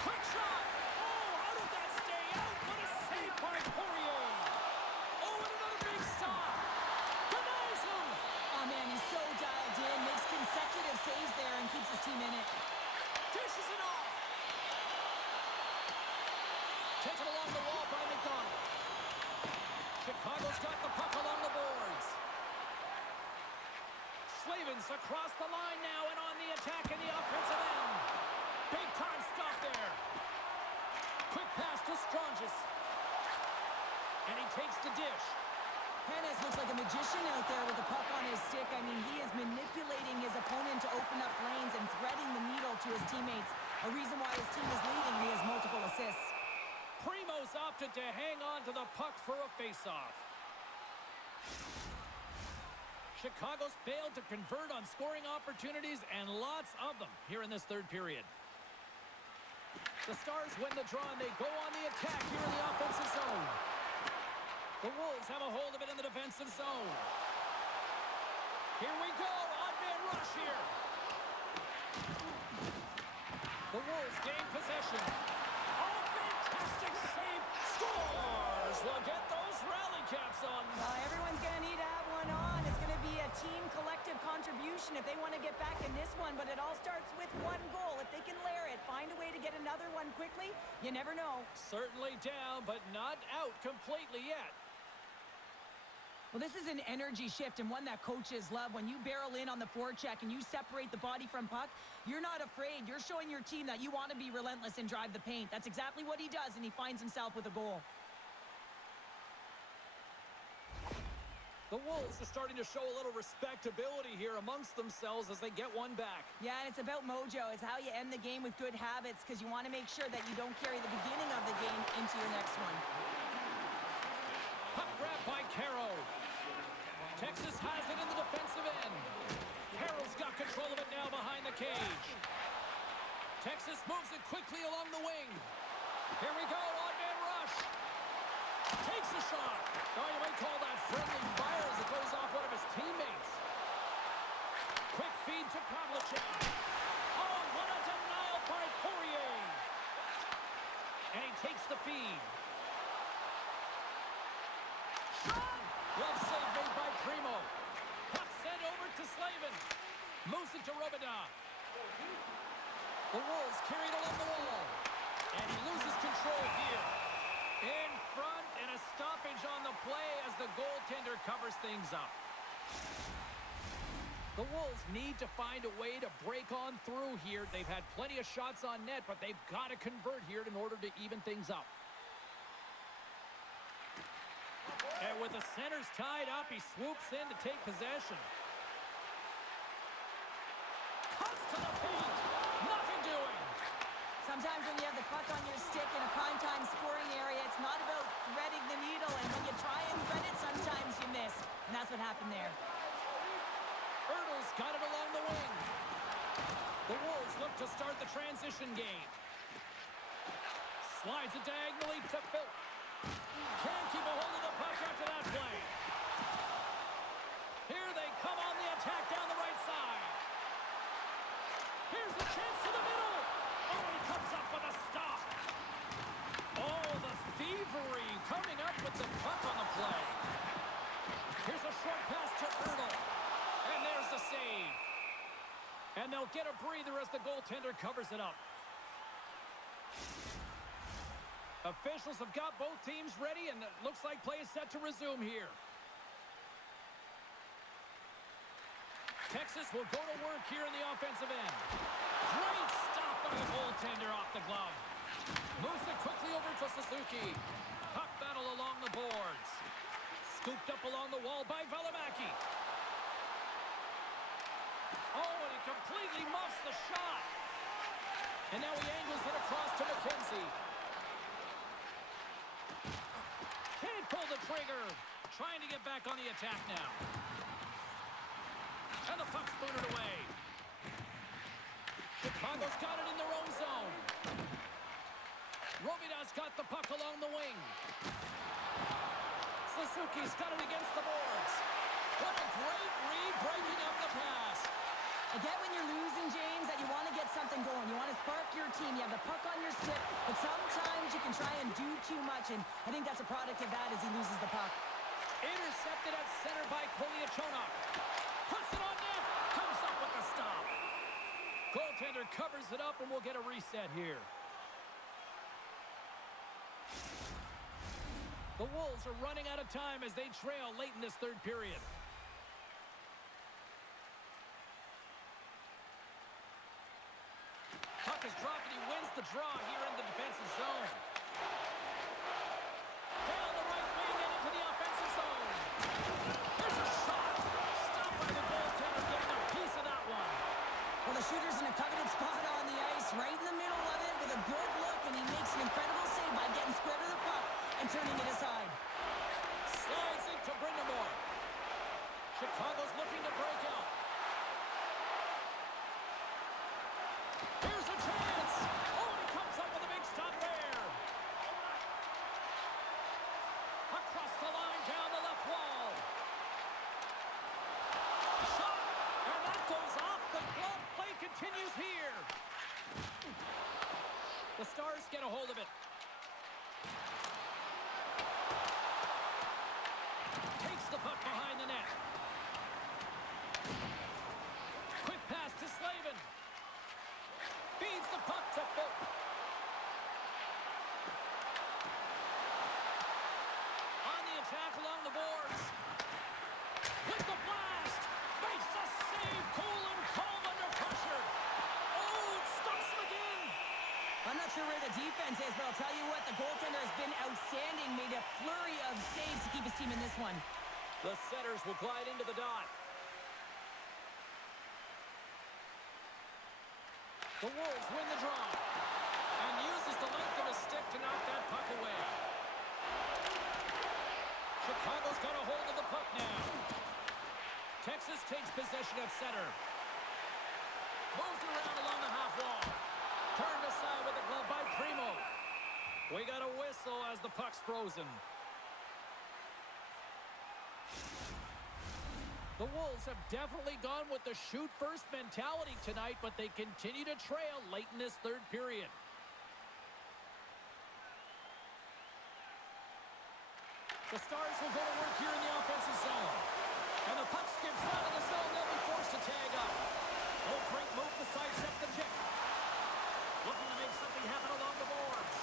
Quick shot. Oh, how did that stay out? What a save by Poirier. Oh, and another big stop. Denies him. Oh, man, he's so dialed in. Makes consecutive saves there and keeps his team in it. Dishes it off. Taken along the wall by McDonald. Chicago's got the puck along the boards. Slavens across the line now and on the attack in the offensive end. Big time stop there. Quick pass to Strongis. And he takes the dish. Hennis looks like a magician out there with the puck on his stick. I mean, he is manipulating his opponent to open up lanes and threading the needle to his teammates. A reason why his team is leading, he has multiple assists. Primo's opted to hang on to the puck for a face-off. Chicago's failed to convert on scoring opportunities, and lots of them here in this third period. The Stars win the draw, and they go on the attack here in the offensive zone. The Wolves have a hold of it in the defensive zone. Here we go, odd-man rush here. The Wolves gain possession. Oh, fantastic save. Scores! We'll get those rally caps on. Everyone's going to need to have one on. It's going to be a team collective contribution if they want to get back in this one, but it all starts with one goal. If they can layer it, find a way to get another one quickly, you never know. Certainly down, but not out completely yet. Well, this is an energy shift and one that coaches love. When you barrel in on the forecheck and you separate the body from puck, you're not afraid. You're showing your team that you want to be relentless and drive the paint. That's exactly what he does, and he finds himself with a goal. The Wolves are starting to show a little respectability here amongst themselves as they get one back. Yeah, and it's about mojo. It's how you end the game with good habits because you want to make sure that you don't carry the beginning of the game into your next one. Puck grab by Caro. Texas has it in the defensive end. Carroll's got control of it now behind the cage. Texas moves it quickly along the wing. Here we go, odd-man rush. Takes a shot. Oh, you might call that friendly fire as it goes off one of his teammates. Quick feed to Pavlicek. Oh, what a denial by Poirier. And he takes the feed. Shot! Glove save made by Primo. Puck sent over to Slavin. Moves it to Robida. The Wolves carried along the wall. And he loses control here. In front, and a stoppage on the play as the goaltender covers things up. The Wolves need to find a way to break on through here. They've had plenty of shots on net, but they've got to convert here in order to even things up. And with the centers tied up, he swoops in to take possession. Cuts to the paint. Nothing doing. Sometimes when you have the puck on your stick in a primetime scoring area, it's not about threading the needle. And when you try and thread it, sometimes you miss. And that's what happened there. Ertl's got it along the wing. The Wolves look to start the transition game. Slides it diagonally to Phil. Can't keep a hold of the puck after that play. Here they come on the attack down the right side. Here's a chance to the middle. Oh, he comes up with a stop. Oh, the thievery coming up with the puck on the play. Here's a short pass to Ertl. And there's the save. And they'll get a breather as the goaltender covers it up. Officials have got both teams ready, and it looks like play is set to resume here. Texas will go to work here in the offensive end. Great stop by the goaltender off the glove. Moves it quickly over to Suzuki. Puck battle along the boards. Scooped up along the wall by Valimaki. Oh, and he completely muffs the shot. And now he angles it across to McKenzie. Can't pull the trigger. Trying to get back on the attack now. And the puck's booted away. Chicago's got it in their own zone. Robida's got the puck along the wing. Suzuki's got it against the boards. What a great read, breaking up the pass. I get when you're losing, James, that you want to get something going. You want to spark your team. You have the puck on your stick, but sometimes you can try and do too much, and I think that's a product of that as he loses the puck. Intercepted at center by Koliachonok. Puts it on net. Comes up with the stop. Goaltender covers it up, and we'll get a reset here. The Wolves are running out of time as they trail late in this third period. Puck is dropped, and he wins the draw here in the defensive zone. Down the right wing and into the offensive zone. There's a shot. Stopped by the goaltender, getting a piece of that one. Well, the shooter's in a coveted spot on the ice, right in the middle of it with a good look, and he makes an incredible save by getting square to the puck and turning it aside. Slides it to Brindamore. Chicago's looking to break out. Here's a chance. Oh, and he comes up with a big stop there. Across the line, down the left wall. Shot, and that goes off the glove. Play continues here. The Stars get a hold of it. Takes the puck behind the net. Quick pass to Slavin. Feeds the puck to Phil. On the attack along the boards. With the blast. Makes the save. Cool and calm under pressure. Oh, it stops him again. I'm not sure where the defense is, but I'll tell you what, the goaltender has been outstanding. Made a flurry of saves to keep his team in this one. The setters will glide into the dot. The Wolves win the draw. And uses the length of his stick to knock that puck away. Chicago's got a hold of the puck now. Texas takes possession at center. Moves it around along the half wall. Turned aside with the glove by Primo. We got a whistle as the puck's frozen. The Wolves have definitely gone with the shoot-first mentality tonight, but they continue to trail late in this third period. The Stars will go to work here in the offensive zone. And the puck skips out of the zone. They'll be forced to tag up. Oh, great move to sidestep the check. Looking to make something happen along the boards.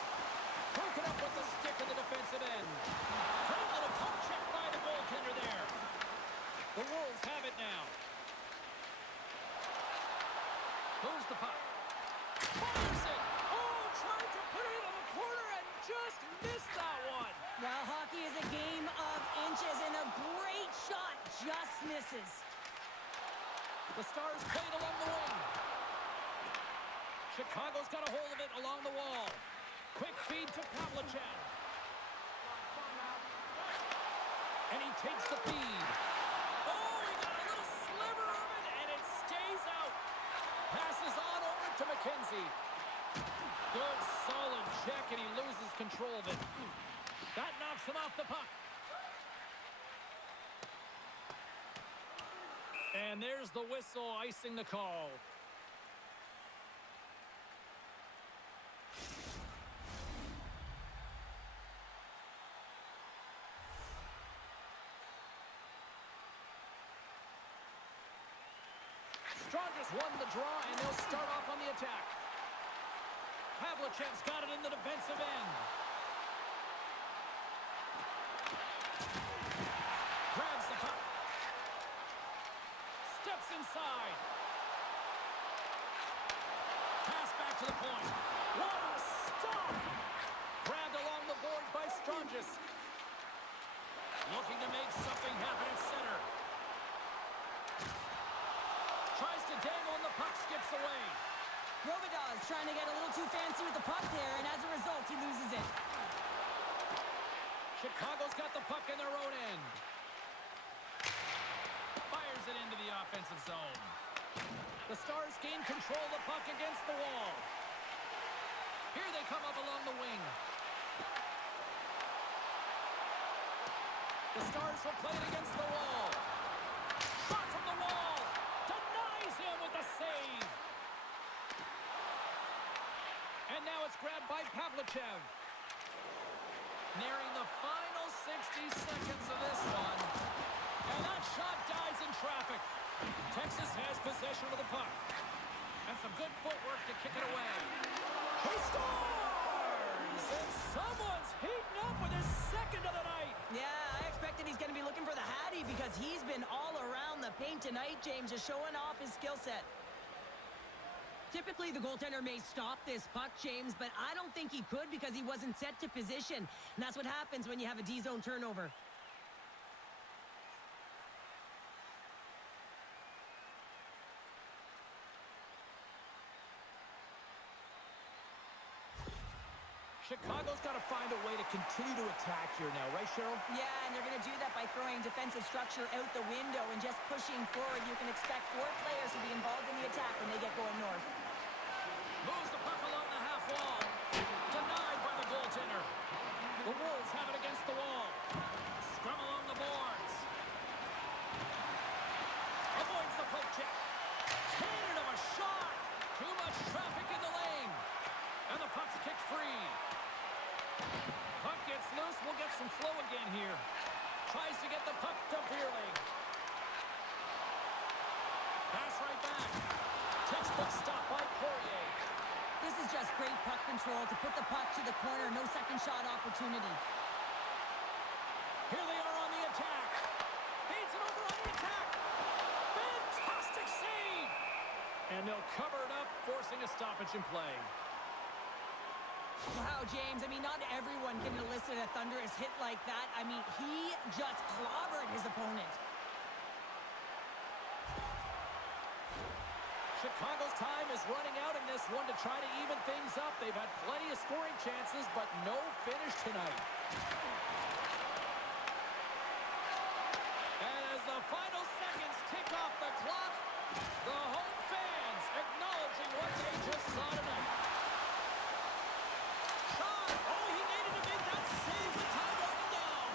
Broken up with the stick in the defensive end. Great little pump check by the goaltender there. The Wolves have it now. Moves the puck. Fires it. Oh, tried to put it in the corner and just missed that one. Well, hockey is a game of inches, and a great shot just misses. The Stars played along the wing. Chicago's got a hold of it along the wall. Quick feed to Pavlychev. And he takes the feed. Oh, he got a little sliver of it, and it stays out. Passes on over to McKenzie. Good, solid check, and he loses control of it. That knocks him off the puck. And there's the whistle icing the call. Strongest won the draw, and they'll start off on the attack. Pavlychev's got it in the defensive end. Grabs the puck. Steps inside. Pass back to the point. What a stop! Grabbed along the boards by Strongest. Looking to make something happen at center. Tries to dangle and the puck skips away. Robidas trying to get a little too fancy with the puck there, and as a result, he loses it. Chicago's got the puck in their own end. Fires it into the offensive zone. The Stars gain control of the puck against the wall. Here they come up along the wing. The Stars will play it against the wall. Shot from the wall. Denies him with the save. And now it's grabbed by Pavlychev. Nearing the final 60 seconds of this one. And that shot dies in traffic. Texas has possession of the puck. And some good footwork to kick it away. He scores! And someone's heating up with his second of the night. Yeah, I expected he's going to be looking for the Hattie because he's been all around the paint tonight, James, just showing off his skill set. Typically, the goaltender may stop this puck, James, but I don't think he could because he wasn't set to position. And that's what happens when you have a D-zone turnover. Chicago's got to find a way to continue to attack here now, right, Cheryl? Yeah, and they're going to do that by throwing defensive structure out the window and just pushing forward. You can expect 4 players to be involved in the attack when they get going north. Moves the puck along the half wall. Denied by the goaltender. The Wolves have it against the wall. Scrum along the boards. Avoids the poke check. Cannon of a shot. Too much traffic in the lane. And the puck's kicked free. Puck gets loose. We'll get some flow again here. Tries to get the puck to Beerling. Pass right back. Textbook stop by Poirier. This is just great puck control to put the puck to the corner. No second shot opportunity. Here they are on the attack. Feeds it over on the attack. Fantastic save. And they'll cover it up, forcing a stoppage in play. Wow, James, I mean, not everyone can elicit a thunderous hit like that. I mean, he just clobbered his opponent. Chicago's time is running out in this one to try to even things up. They've had plenty of scoring chances, but no finish tonight. And as the final seconds tick off the clock, the home fans acknowledging what they just saw tonight. Shot! Oh, he needed to make that save with time running down.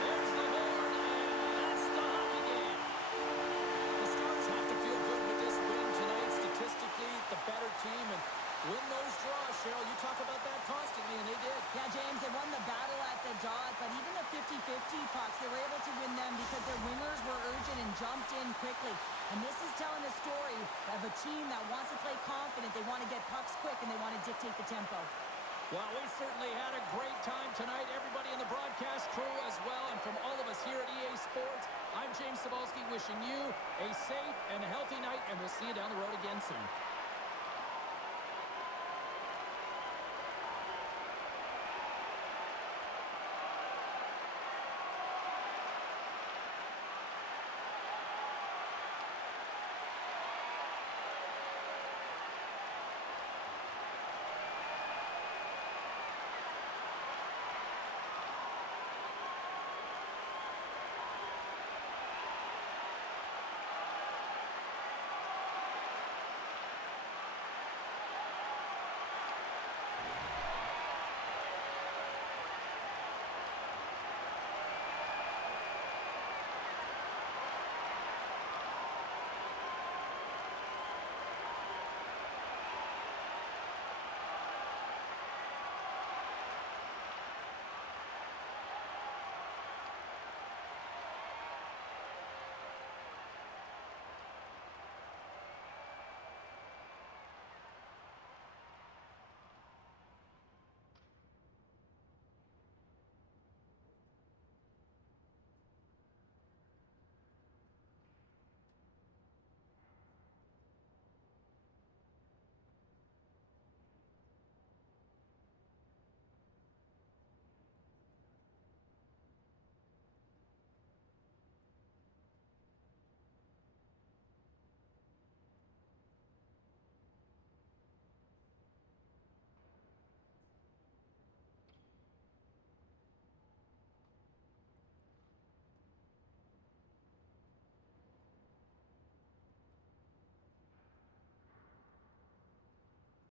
There's the horn, and that's the hockey game. The Stars have to feel good with this win tonight. Statistically, the better team, and Win those draws, Cheryl. You talk about that constantly, and they did. Yeah, James, they won the battle at the dot, but even the 50-50 pucks, they were able to win them because their wingers were urgent and jumped in quickly. And this is telling a story of a team that wants to play confident. They want to get pucks quick, and they want to dictate the tempo. Well, we certainly had a great time tonight. Everybody in the broadcast crew as well. And from all of us here at EA Sports, I'm James Cebulski wishing you a safe and healthy night, and we'll see you down the road again soon.